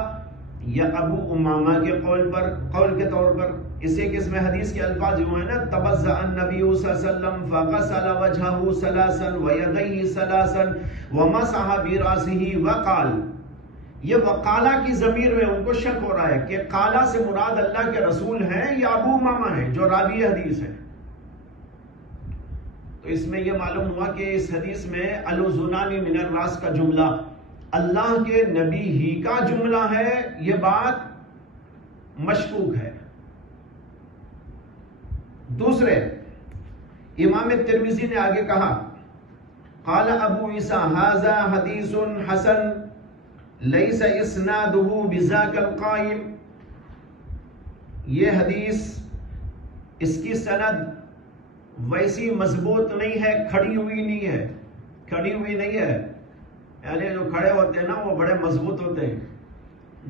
یا ابو امامہ کے قول کے طور پر. اسے کہ اس میں حدیث کے الفاظ جو ہیں نا تبزع النبی صلی اللہ علیہ وسلم فغسل وجهه ثلاثا ويديه ثلاثا ومسح براسه وقال. یہ وقالا کی ضمیر میں ان کو شک ہو رہا ہے کہ قالا سے مراد اللہ کے رسول ہیں یا ابو امامہ ہیں جو راوی حدیث ہیں. تو اس میں یہ معلوم ہوا کہ اس حدیث میں الاذنان من الراس کا جملہ اللہ کے نبی ہی کا جملہ ہے. یہ بات مشکوک ہے. دوسرے امام ترمذی نے آگے کہا قال ابو عیسیٰ ھذا حدیث حسن لیس اسنادہ بذاک القائم. یہ حدیث اس کی سند ویسی مضبوط نہیں ہے کھڑی ہوئی نہیں ہے. یعنی جو کھڑے ہوتے ہیں نا وہ بڑے مضبوط ہوتے ہیں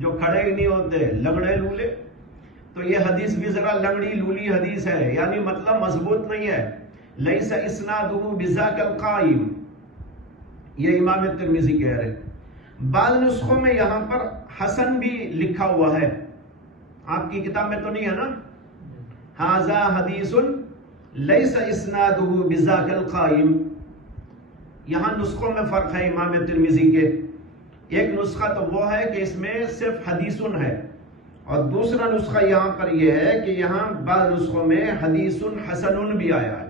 جو کھڑے ہی نہیں ہوتے لنگڑے لولے. تو یہ حدیث بھی ذرا لنگڑی لولی حدیث ہے یعنی مطلب مضبوط نہیں ہے. لیس اسنادہ بذاک القائم یہ امام ترمذی کہہ رہے. بعض نسخوں میں یہاں پر حسن بھی لکھا ہوا ہے. آپ کی کتاب میں تو نہیں ہے نا ھذا حدیث لیس اسنادہ بذاک القائم. یہاں نسخوں میں فرق ہے امام ترمذی کے. ایک نسخہ تو وہ ہے کہ اس میں صرف حدیث ہے اور دوسرا نسخہ یہاں پر یہ ہے کہ یہاں بعض نسخوں میں حدیث حسن بھی آیا ہے.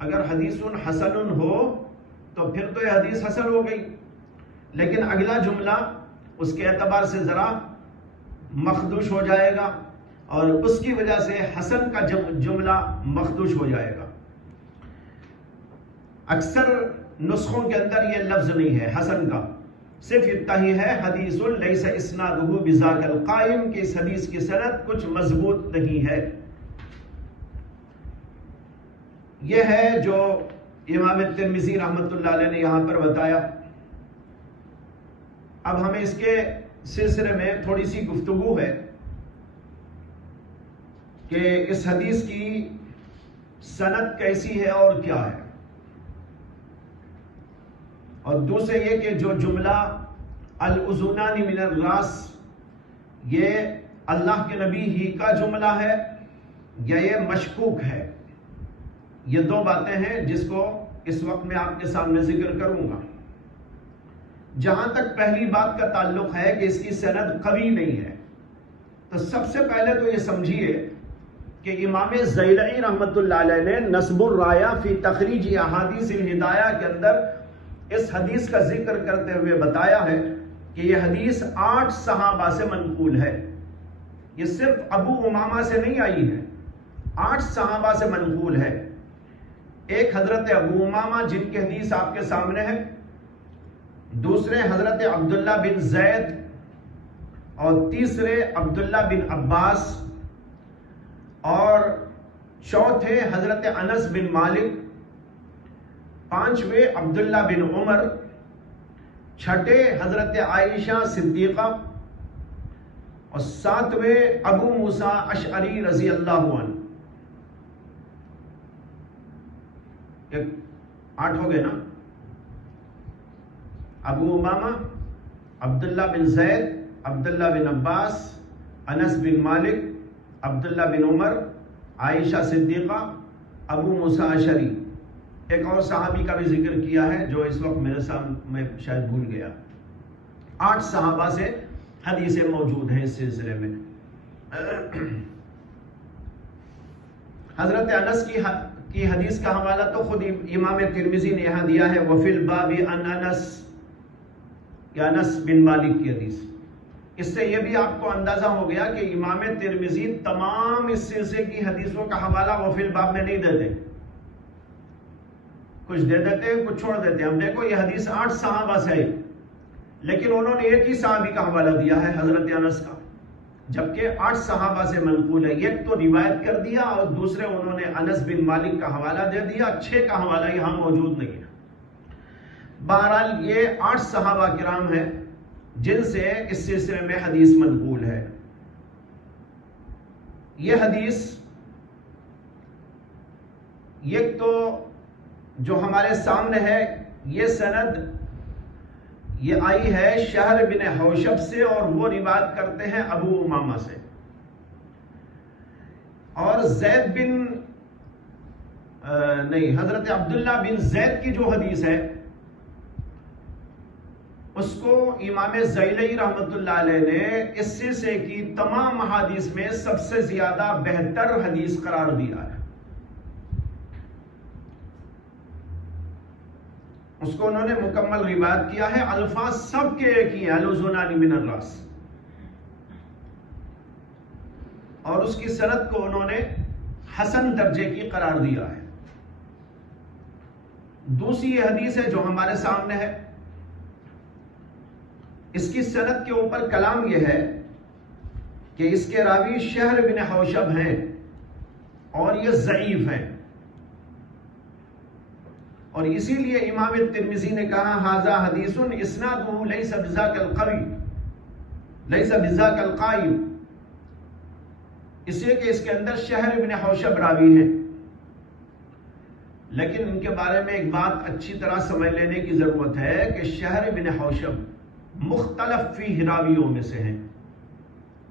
اگر حدیث حسن ہو تو پھر تو یہ حدیث حسن ہو گئی لیکن اگلا جملہ اس کے اعتبار سے ذرا مخدوش ہو جائے گا اور اس کی وجہ سے حسن کا جملہ مخدوش ہو جائے گا. اکثر نسخوں کے اندر یہ لفظ نہیں ہے حسن کا. صرف اتنا ہی ہے حدیث لیس اسنادہ بذاک القائم کہ اس حدیث کی سند کچھ مضبوط نہیں ہے. یہ ہے جو امام ترمذی رحمت اللہ علیہ نے یہاں پر بتایا. اب ہمیں اس کے سلسلے میں تھوڑی سی گفتگو ہے کہ اس حدیث کی سند کیسی ہے اور کیا ہے. اور دوسرے یہ کہ جو جملہ الاذنان من الراس یہ اللہ کے نبی ہی کا جملہ ہے یا یہ مشکوک ہے. یہ دو باتیں ہیں جس کو اس وقت میں آپ کے سامنے ذکر کروں گا. جہاں تک پہلی بات کا تعلق ہے کہ اس کی سند قوی نہیں ہے تو سب سے پہلے تو یہ سمجھیے کہ امام زیلعی رحمت اللہ علیہ نے نصب الرایہ فی تخریج احادیث الہدایہ کے اندر اس حدیث کا ذکر کرتے ہوئے بتایا ہے کہ یہ حدیث 8 صحابہ سے منقول ہے. یہ صرف ابو امامہ سے نہیں آئی ہے 8 صحابہ سے منقول ہے. ایک حضرت ابو امامہ جن کی حدیث آپ کے سامنے ہے, دوسرے حضرت عبداللہ بن زید اور تیسرے عبداللہ بن عباس اور چوتھے حضرت انس بن مالک, پانچویں عبداللہ بن عمر, چھٹے حضرت عائشہ صدیقہ اور ساتویں ابو موسیٰ اشعری رضی اللہ عنہ. 8 ہو گئے نا. ابو امامہ, عبداللہ بن زید, عبداللہ بن عباس، انس بن مالک، عبداللہ بن عمر، عائشہ صدیقہ، ابو موسیٰ اشعری، ایک اور صحابی کا بھی ذکر کیا ہے جو اس وقت میرے سامنے میں شاید بھول گیا۔ 8 صحابہ سے حدیثیں موجود ہیں اس سلسلے میں۔ حضرت انس کی حدیث کا حوالہ تو خود امام ترمذی نے یہاں دیا ہے، وفی الباب عن انس، یا انس بن مالک کی حدیث۔ اس سے یہ بھی آپ کو اندازہ ہو گیا کہ امام ترمذی تمام اس سلسلے کی حدیثوں کا حوالہ وفی الباب میں نہیں دیتے، کچھ دے دیتے ہیں کچھ چھوڑ دیتے ہیں۔ ہم دیکھو یہ حدیث 8 صحابہ سے ہے، لیکن انہوں نے ایک ہی صحابی کا حوالہ دیا ہے، حضرت انس کا، جبکہ 8 صحابہ سے منقول ہے۔ ایک تو روایت کر دیا اور دوسرے انہوں نے انس بن مالک کا حوالہ دے دیا، 6 کا حوالہ یہاں موجود نہیں ہے۔ بہرحال یہ 8 صحابہ کرام ہیں جن سے اس سلسلے میں حدیث منقول ہے۔ یہ حدیث یہ تو جو ہمارے سامنے ہے، یہ سند یہ آئی ہے شہر بن حوشب سے، اور وہ روایت کرتے ہیں ابو امامہ سے۔ اور زید بن حضرت عبداللہ بن زید کی جو حدیث ہے اس کو امام زیلعی رحمت اللہ علیہ نے اس سلسلے کی تمام احادیث میں سب سے زیادہ بہتر حدیث قرار دیا ہے۔ اس کو انہوں نے مکمل روایت کیا ہے، الفاظ سب کے ایک ہی ہیں، الوزنان من الراس، اور اس کی سند کو انہوں نے حسن درجے کی قرار دیا ہے۔ دوسری یہ حدیث ہے جو ہمارے سامنے ہے، اس کی سند کے اوپر کلام یہ ہے کہ اس کے راوی شہر بن حوشب ہیں اور یہ ضعیف ہیں، اور اسی لیے امام ترمذی نے کہا ھذا حدیث اسنادہ لیس بذاک القوی لیس بذاک القائم، اس لیے کہ اس کے اندر شہر بن حوشب راوی ہیں۔ لیکن ان کے بارے میں ایک بات اچھی طرح سمجھ لینے کی ضرورت ہے کہ شہر بن حوشب مختلف فی راویوں میں سے ہیں،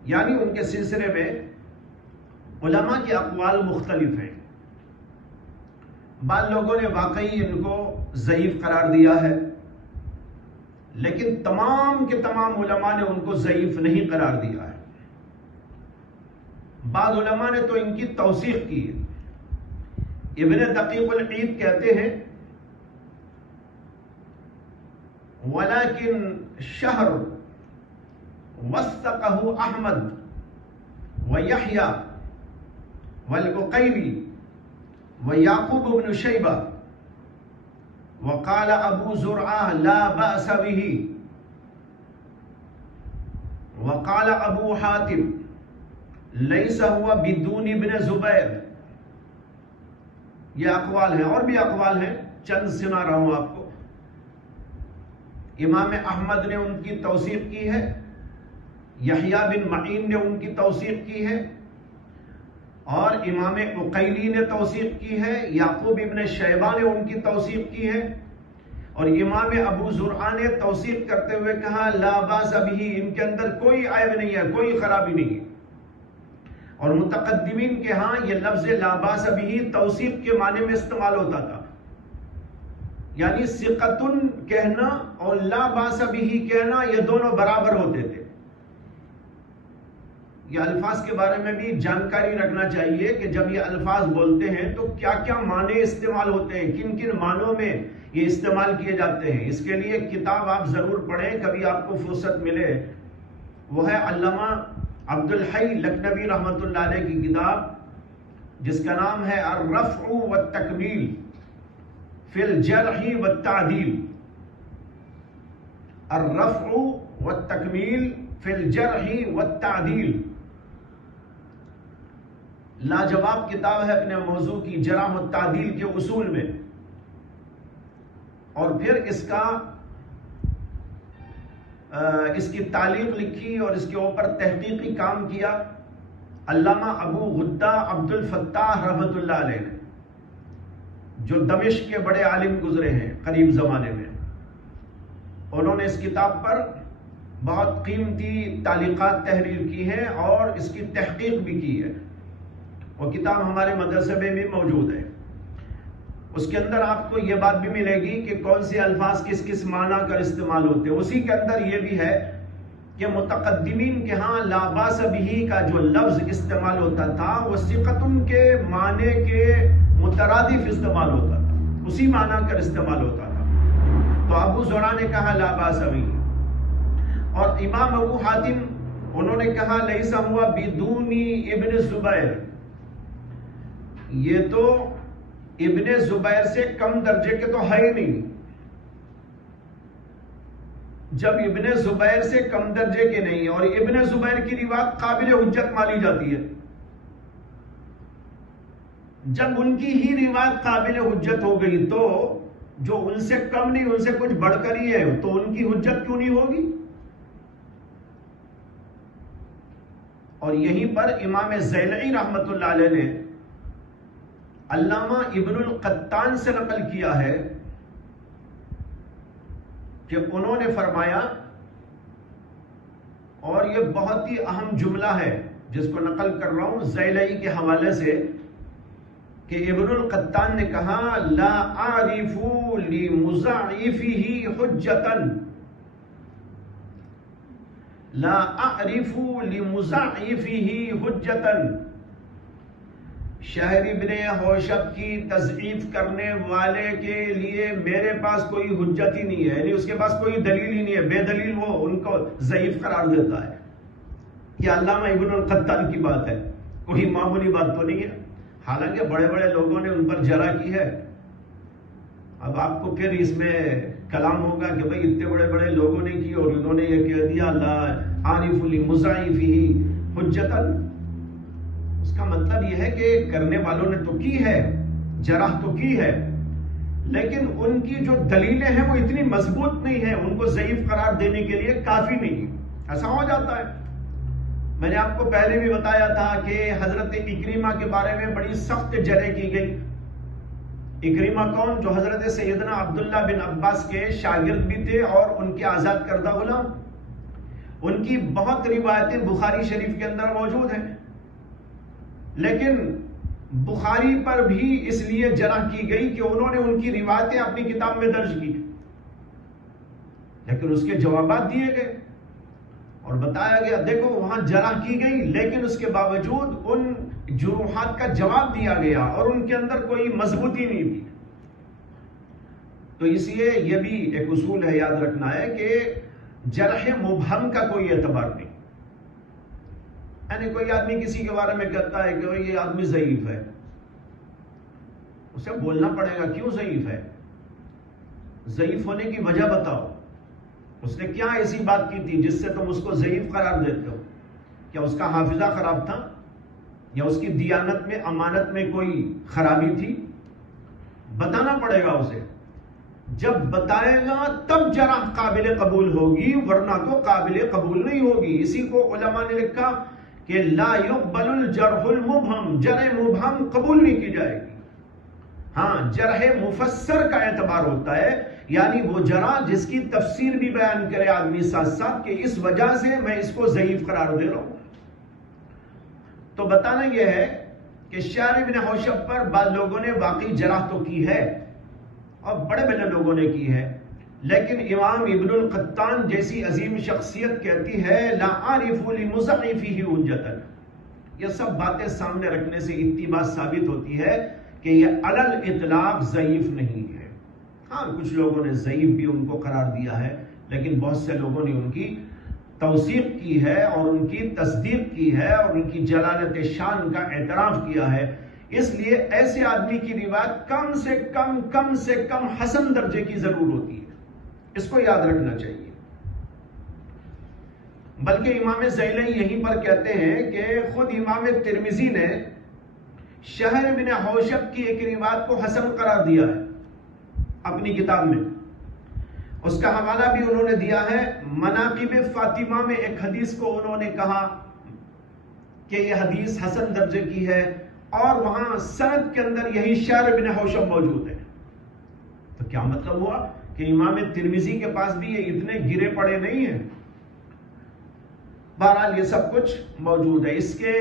یعنی ان کے سلسلے میں علماء کے اقوال مختلف ہیں۔ بعض لوگوں نے واقعی ان کو ضعیف قرار دیا ہے، لیکن تمام کے تمام علماء نے ان کو ضعیف نہیں قرار دیا ہے۔ بعض علماء نے تو ان کی توثیق کی ہے۔ ابن دقیق العید کہتے ہیں ولیکن شہر وثقہ احمد ویحییٰ والعقیلی ویعقوب بن شیبہ وقال ابو زرعہ لا بأس به وقال ابو حاتم لیس ہوا بدون ابن زبیر۔ یہ اقوال ہیں، اور بھی اقوال ہیں، چند سنا رہا ہوں آپ کو۔ امام احمد نے ان کی توثیق کی ہے، یحییٰ بن معین نے ان کی توثیق کی ہے، اور امام عقیلی نے توثیق کی ہے، یعقوب ابن شیبہ نے ان کی توثیق کی ہے، اور امام ابو زرعہ نے توثیق کرتے ہوئے کہا لا باس بہ، ان کے اندر کوئی عیب نہیں ہے، کوئی خرابی نہیں ہے۔ اور متقدمین کے ہاں یہ لفظ لا باس بہ توثیق کے معنی میں استعمال ہوتا تھا، یعنی ثقۃ کہنا اور لا باس بہ کہنا یہ دونوں برابر ہوتے تھے۔ یہ الفاظ کے بارے میں بھی جانکاری رکھنا چاہیے کہ جب یہ الفاظ بولتے ہیں تو کیا کیا معنی استعمال ہوتے ہیں، کن کن معنوں میں یہ استعمال کیے جاتے ہیں۔ اس کے لیے کتاب آپ ضرور پڑھیں، کبھی آپ کو فرصت ملے، وہ ہے علامہ عبد الحی لکھنوی رحمت اللہ علیہ کی کتاب جس کا نام ہے الرفع والتکمیل فی الجرح والتعدیل۔ الرفع والتکمیل فی الجرح والتعدیل، لاجواب کتاب ہے اپنے موضوع کی جرح و تعدیل کے اصول میں۔ اور پھر اس کی تعلیق لکھی اور اس کے اوپر تحقیقی کام کیا علامہ ابو غدہ عبد الفتاح رحمت اللہ علیہ نے، جو دمشق کے بڑے عالم گزرے ہیں قریب زمانے میں۔ انہوں نے اس کتاب پر بہت قیمتی تعلیقات تحریر کی ہیں اور اس کی تحقیق بھی کی ہے. وہ کتاب ہمارے مدرسے میں بھی موجود ہے. اس کے اندر آپ کو یہ بات بھی ملے گی کہ کون سے الفاظ کس کس معنی کر استعمال ہوتے ہیں. اسی کے اندر یہ بھی ہے کہ متقدمین کے ہاں لا باس بہ کا جو لفظ استعمال ہوتا تھا وہ ثقۃ کے معنی کے مترادف استعمال ہوتا تھا، اسی معنی کر استعمال ہوتا تھا. تو ابو زرع نے کہا لا باس بہ، اور امام ابو حاتم انہوں نے کہا لیس ہوا بدونی ابن زبیر، یہ تو ابن زبیر سے کم درجے کے تو ہے ہی نہیں. جب ابن زبیر سے کم درجے کے نہیں اور ابن زبیر کی روایت قابل حجت مانی جاتی ہے، جب ان کی ہی روایت قابل حجت ہو گئی تو جو ان سے کم نہیں ان سے کچھ بڑھ کر ہی ہے تو ان کی حجت کیوں نہیں ہوگی؟ اور یہیں پر امام زیلعی رحمت اللہ علیہ نے علامہ ابن القطان سے نقل کیا ہے کہ انہوں نے فرمایا، اور یہ بہت ہی اہم جملہ ہے جس کو نقل کر رہا ہوں زیلعی کے حوالے سے، کہ ابن القطان نے کہا لا اعرف لمضاعفه حجتا، لا اعرف لمضاعفه حجتا، شہر ابن حوشب کی تضعیف کرنے والے کے لیے میرے پاس کوئی حجت ہی نہیں ہے، یعنی اس کے پاس کوئی دلیل ہی نہیں ہے، بے دلیل وہ ان کو ضعیف قرار دیتا ہے. یہ علامہ ابن القطان کی بات ہے، کوئی معمولی بات تو نہیں ہے. حالانکہ بڑے بڑے لوگوں نے ان پر جرح کی ہے. اب آپ کو پھر اس میں کلام ہوگا کہ بھئی اتنے بڑے بڑے لوگوں نے کی اور انہوں نے یہ کہہ دیا لا عارف لمضاعفه حجتا. اس کا مطلب یہ ہے کہ کرنے والوں نے تو کی ہے، جرح تو کی ہے، لیکن ان کی جو دلیلیں ہیں وہ اتنی مضبوط نہیں ہیں، ان کو ضعیف قرار دینے کے لیے کافی نہیں. ایسا ہو جاتا ہے. میں نے آپ کو پہلے بھی بتایا تھا کہ حضرت اکریمہ کے بارے میں بڑی سخت جرح کی گئی. اکریمہ کون؟ جو حضرت سیدنا عبداللہ بن عباس کے شاگرد بھی تھے اور ان کے آزاد کردہ غلام. ان کی بہت روایتیں بخاری شریف کے اندر موجود ہیں، لیکن بخاری پر بھی اس لیے جرح کی گئی کہ انہوں نے ان کی روایتیں اپنی کتاب میں درج کی، لیکن اس کے جوابات دیے گئے اور بتایا گیا دیکھو وہاں جرح کی گئی لیکن اس کے باوجود ان جروحات کا جواب دیا گیا اور ان کے اندر کوئی مضبوطی نہیں تھی. تو اس لیے یہ بھی ایک اصول ہے، یاد رکھنا ہے کہ جرح مبہم کا کوئی اعتبار نہیں. یعنی کوئی آدمی کسی کے بارے میں کہتا ہے کہ یہ آدمی ضعیف ہے، اسے بولنا پڑے گا کیوں ضعیف ہے، ضعیف ہونے کی وجہ بتاؤ، اس نے کیا ایسی بات کی تھی جس سے تم اس کو ضعیف قرار دیتے ہو؟ کیا اس کا حافظہ خراب تھا یا اس کی دیانت میں امانت میں کوئی خرابی تھی؟ بتانا پڑے گا اسے. جب بتائے گا تب جرح قابل قبول ہوگی، ورنہ تو قابل قبول نہیں ہوگی. اسی کو علماء نے لکھا کہ لا يقبل الجرح المبہم، جرح مبہم قبول نہیں کی جائے گی. ہاں جرح مفسر کا اعتبار ہوتا ہے، یعنی وہ جرح جس کی تفسیر بھی بیان کرے آدمی ساتھ ساتھ کہ اس وجہ سے میں اس کو ضعیف قرار دے رہا ہوں. تو بتانا یہ ہے کہ شہر ابن حوشب پر بعض لوگوں نے واقعی جرح تو کی ہے اور بڑے بڑے لوگوں نے کی ہے، لیکن امام ابن القطان جیسی عظیم شخصیت کہتی ہے لا عارف لمضاعفه حجتا. یہ سب باتیں سامنے رکھنے سے اتنی بات ثابت ہوتی ہے کہ یہ علی الاطلاق ضعیف نہیں ہے. ہاں کچھ لوگوں نے ضعیف بھی ان کو قرار دیا ہے، لیکن بہت سے لوگوں نے ان کی توثیق کی ہے اور ان کی تصدیق کی ہے اور ان کی جلالت شان کا اعتراف کیا ہے. اس لیے ایسے آدمی کی روایت کم سے کم حسن درجے کی ضرور ہوتی ہے. اس کو یاد رکھنا چاہیے. بلکہ امام زیلعی یہیں پر کہتے ہیں کہ خود امام ترمذی نے شہر بن حوشب کی ایک روایت کو حسن قرار دیا ہے اپنی کتاب میں. اس کا حوالہ بھی انہوں نے دیا ہے. مناقب فاطمہ میں ایک حدیث کو انہوں نے کہا کہ یہ حدیث حسن درجے کی ہے اور وہاں سند کے اندر یہی شہر بن حوشب موجود ہے. تو کیا مطلب ہوا کہ امام ترمذی کے پاس بھی یہ اتنے گرے پڑے نہیں ہیں. بہرحال یہ سب کچھ موجود ہے. اس کے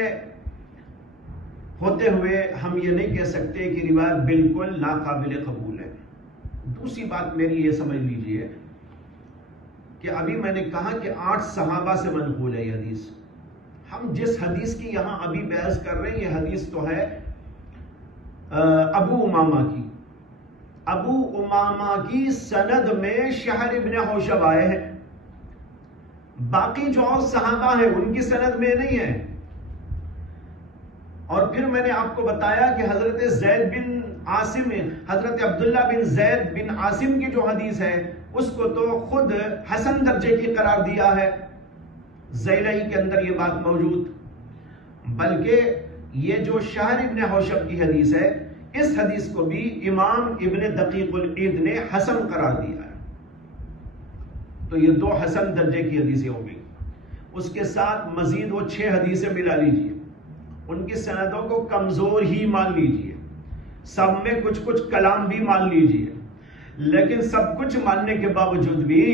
ہوتے ہوئے ہم یہ نہیں کہہ سکتے کہ روایت بالکل ناقابل قبول ہے. دوسری بات میری یہ سمجھ لیجئے کہ ابھی میں نے کہا کہ 8 صحابہ سے منقول ہے یہ حدیث. ہم جس حدیث کی یہاں ابھی بحث کر رہے ہیں یہ حدیث تو ہے ابو امامہ کی. ابو امامہ کی سند میں شہر ابن حوشب آئے ہیں. باقی جو اور صحابہ ہیں ان کی سند میں نہیں ہے. اور پھر میں نے آپ کو بتایا کہ حضرت زید بن عاصم، حضرت عبداللہ بن زید بن عاصم کی جو حدیث ہے اس کو تو خود حسن درجے کی قرار دیا ہے. زیلعی کے اندر یہ بات موجود. بلکہ یہ جو شہر ابن حوشب کی حدیث ہے اس حدیث کو بھی امام ابن دقیق العید نے حسن قرار دیا ہے. تو یہ 2 حسن درجے کی حدیثیں ہو گئی. اس کے ساتھ مزید وہ 6 حدیثیں ملا لیجئے. ان کی سندوں کو کمزور ہی مان لیجئے. سب میں کچھ کچھ کلام بھی مان لیجئے. لیکن سب کچھ ماننے کے باوجود بھی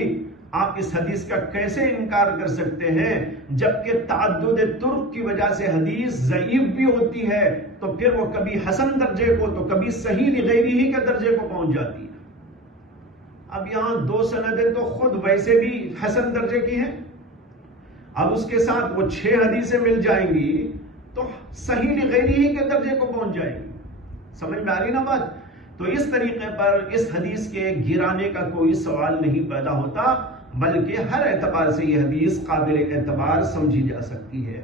آپ اس حدیث کا کیسے انکار کر سکتے ہیں جبکہ تعدد طرق کی وجہ سے حدیث ضعیف بھی ہوتی ہے تو پھر وہ کبھی حسن درجے کو تو کبھی صحیح لغیری ہی کے درجے کو پہنچ جاتی ہے. اب یہاں 2 سندیں تو خود ویسے بھی حسن درجے کی ہیں. اب اس کے ساتھ وہ 6 حدیثیں مل جائیں گی تو صحیح لغیری ہی کے درجے کو پہنچ جائیں گی. سمجھ میں آ رہی نا بات؟ تو اس طریقے پر اس حدیث کے گرانے کا کوئی سوال نہیں پیدا ہوتا بلکہ ہر اعتبار سے یہ حدیث قابل اعتبار سمجھی جا سکتی ہے.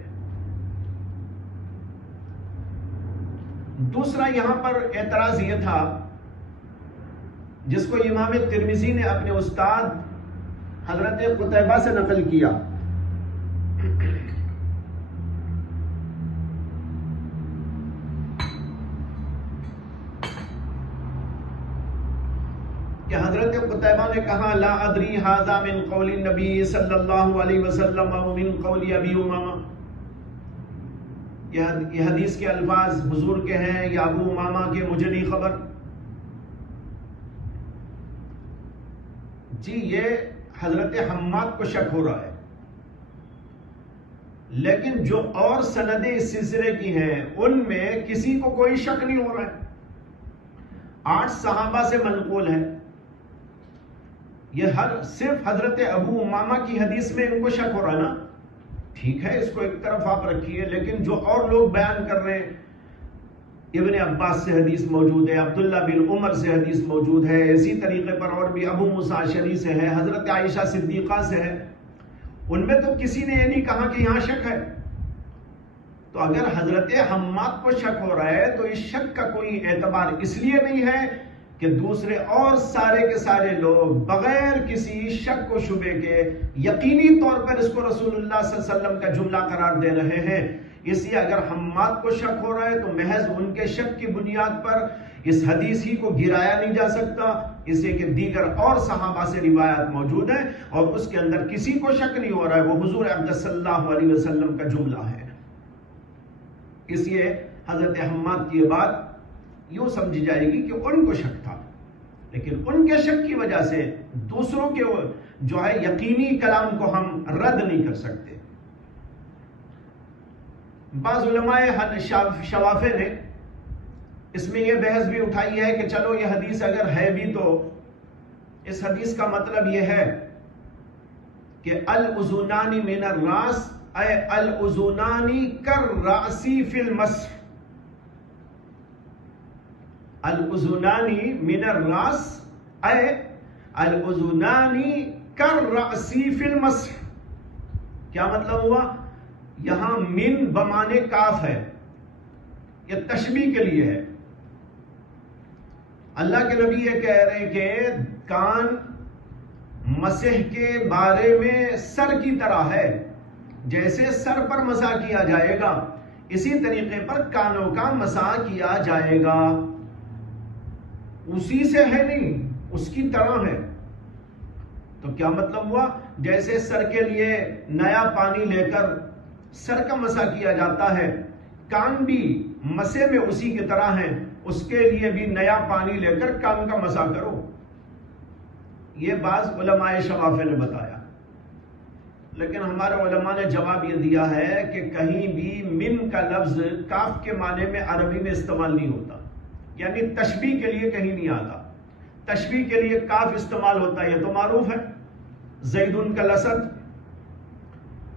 دوسرا یہاں پر اعتراض یہ تھا جس کو امام ترمذی نے اپنے استاد حضرت قتیبہ سے نقل کیا کہ حضرت قتیبہ نے کہا لا ادری ھذا من قول النبی صلی اللہ علیہ وسلم و من قول ابی امامہ. یہ حدیث کے الفاظ حضور کے ہیں یا ابو امامہ کے مجھے نہیں خبر. جی یہ حضرت حماد کو شک ہو رہا ہے لیکن جو اور سندیں اس سلسلے کی ہیں ان میں کسی کو کوئی شک نہیں ہو رہا ہے. 8 صحابہ سے منقول ہے. یہ صرف حضرت ابو امامہ کی حدیث میں ان کو شک ہو رہا ہے نا. ٹھیک ہے اس کو ایک طرف آپ رکھیے لیکن جو اور لوگ بیان کر رہے ہیں ابن عباس سے حدیث موجود ہے، عبداللہ بن عمر سے حدیث موجود ہے، اسی طریقے پر اور بھی ابو موسیٰ اشعری سے ہے، حضرت عائشہ صدیقہ سے ہے. ان میں تو کسی نے یہ نہیں کہا کہ یہاں شک ہے. تو اگر حضرت حماد کو شک ہو رہا ہے تو اس شک کا کوئی اعتبار اس لیے نہیں ہے کہ دوسرے اور سارے کے سارے لوگ بغیر کسی شک و شبے کے یقینی طور پر اس کو رسول اللہ صلی اللہ علیہ وسلم کا جملہ قرار دے رہے ہیں. اس لیے اگر حماد کو شک ہو رہا ہے تو محض ان کے شک کی بنیاد پر اس حدیث ہی کو گرایا نہیں جا سکتا، اس لیے کہ دیگر اور صحابہ سے روایات موجود ہیں اور اس کے اندر کسی کو شک نہیں ہو رہا ہے وہ حضور اقدس صلی اللہ علیہ وسلم کا جملہ ہے. اس لیے حضرت حماد کی یہ بات یوں سمجھی جائے گی کہ ان کو شک تھا لیکن ان کے شک کی وجہ سے دوسروں کے جو ہے یقینی کلام کو ہم رد نہیں کر سکتے. بعض علماء شوافع نے اس میں یہ بحث بھی اٹھائی ہے کہ چلو یہ حدیث اگر ہے بھی تو اس حدیث کا مطلب یہ ہے کہ الاذنان من الراس اے الاذنان کالراسی فی المسح. الاذنان من الراس اے الاذنان کالراسی فی المسح. کیا مطلب ہوا؟ یہاں من بمانے کاف ہے، یہ تشبیہ کے لیے ہے. اللہ کے نبی یہ کہہ رہے ہیں کہ کان مسح کے بارے میں سر کی طرح ہے، جیسے سر پر مسح کیا جائے گا اسی طریقے پر کانوں کا مسح کیا جائے گا. اسی سے ہے نہیں، اس کی طرح ہے. تو کیا مطلب ہوا؟ جیسے سر کے لیے نیا پانی لے کر سر کا مسح کیا جاتا ہے، کان بھی مسح میں اسی کی طرح ہیں، اس کے لیے بھی نیا پانی لے کر کان کا مسح کرو. یہ بعض علماء شوافع نے بتایا. لیکن ہمارے علماء نے جواب یہ دیا ہے کہ کہیں بھی من کا لفظ کاف کے معنی میں عربی میں استعمال نہیں ہوتا، یعنی تشبیہ کے لیے کہیں نہیں آتا. تشبیہ کے لیے کاف استعمال ہوتا ہے، یہ تو معروف ہے. زیدن کا لسد،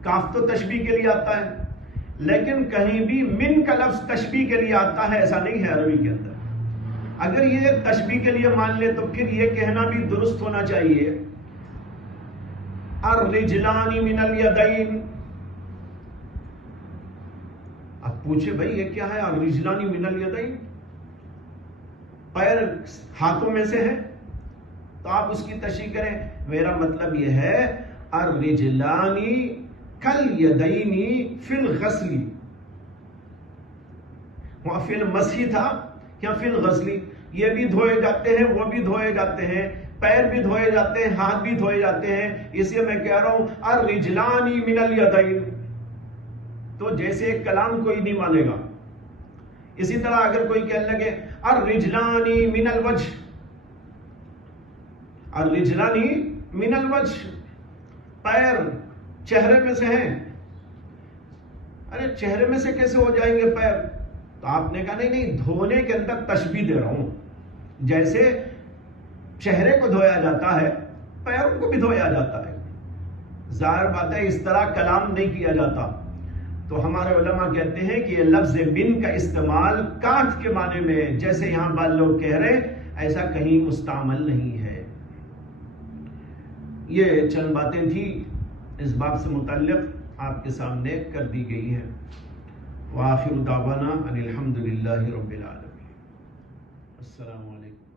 کاف تو تشبیہ کے لیے آتا ہے، لیکن کہیں بھی من کا لفظ تشبیہ کے لیے آتا ہے ایسا نہیں ہے عربی کے اندر. اگر یہ تشبیہ کے لیے مان لے تو پھر یہ کہنا بھی درست ہونا چاہیے الرجلان من الیدین. اب پوچھے بھائی یہ کیا ہے الرجلان من الیدین؟ پیر ہاتھوں میں سے ہے، تو آپ اس کی تشریح کریں. میرا مطلب یہ ہے الرجلان کالیدین فی الغسل. وہاں فی المسح تھا یا فی الغسل؟ یہ بھی دھوئے جاتے ہیں، وہ بھی دھوئے جاتے ہیں، پیر بھی دھوئے جاتے ہیں، ہاتھ بھی دھوئے جاتے ہیں. اس لیے میں کہہ رہا ہوں الرجلان من الیدین. تو جیسے ایک کلام کوئی نہیں مانے گا، اسی طرح اگر کوئی کہنے لگے الرجلان من الوجہ، الرجلان من الوجہ، پیر چہرے میں سے ہیں. ارے چہرے میں سے کیسے ہو جائیں گے پیر؟ تو آپ نے کہا نہیں دھونے کے اندر تشبیہ دے رہا ہوں. جیسے چہرے کو دھویا جاتا ہے پیروں کو بھی دھویا جاتا ہے. ظاہر بات ہے اس طرح کلام نہیں کیا جاتا. تو ہمارے علماء کہتے ہیں کہ یہ لفظ من کا استعمال کاف کے معنی میں جیسے یہاں بعض لوگ کہہ رہے ایسا کہیں مستعمل نہیں ہے. یہ چند باتیں تھی اس باب سے متعلق آپ کے سامنے کر دی گئی ہیں. وآخر دعوانا ان الحمد للہ رب العالمین. السلام علیکم.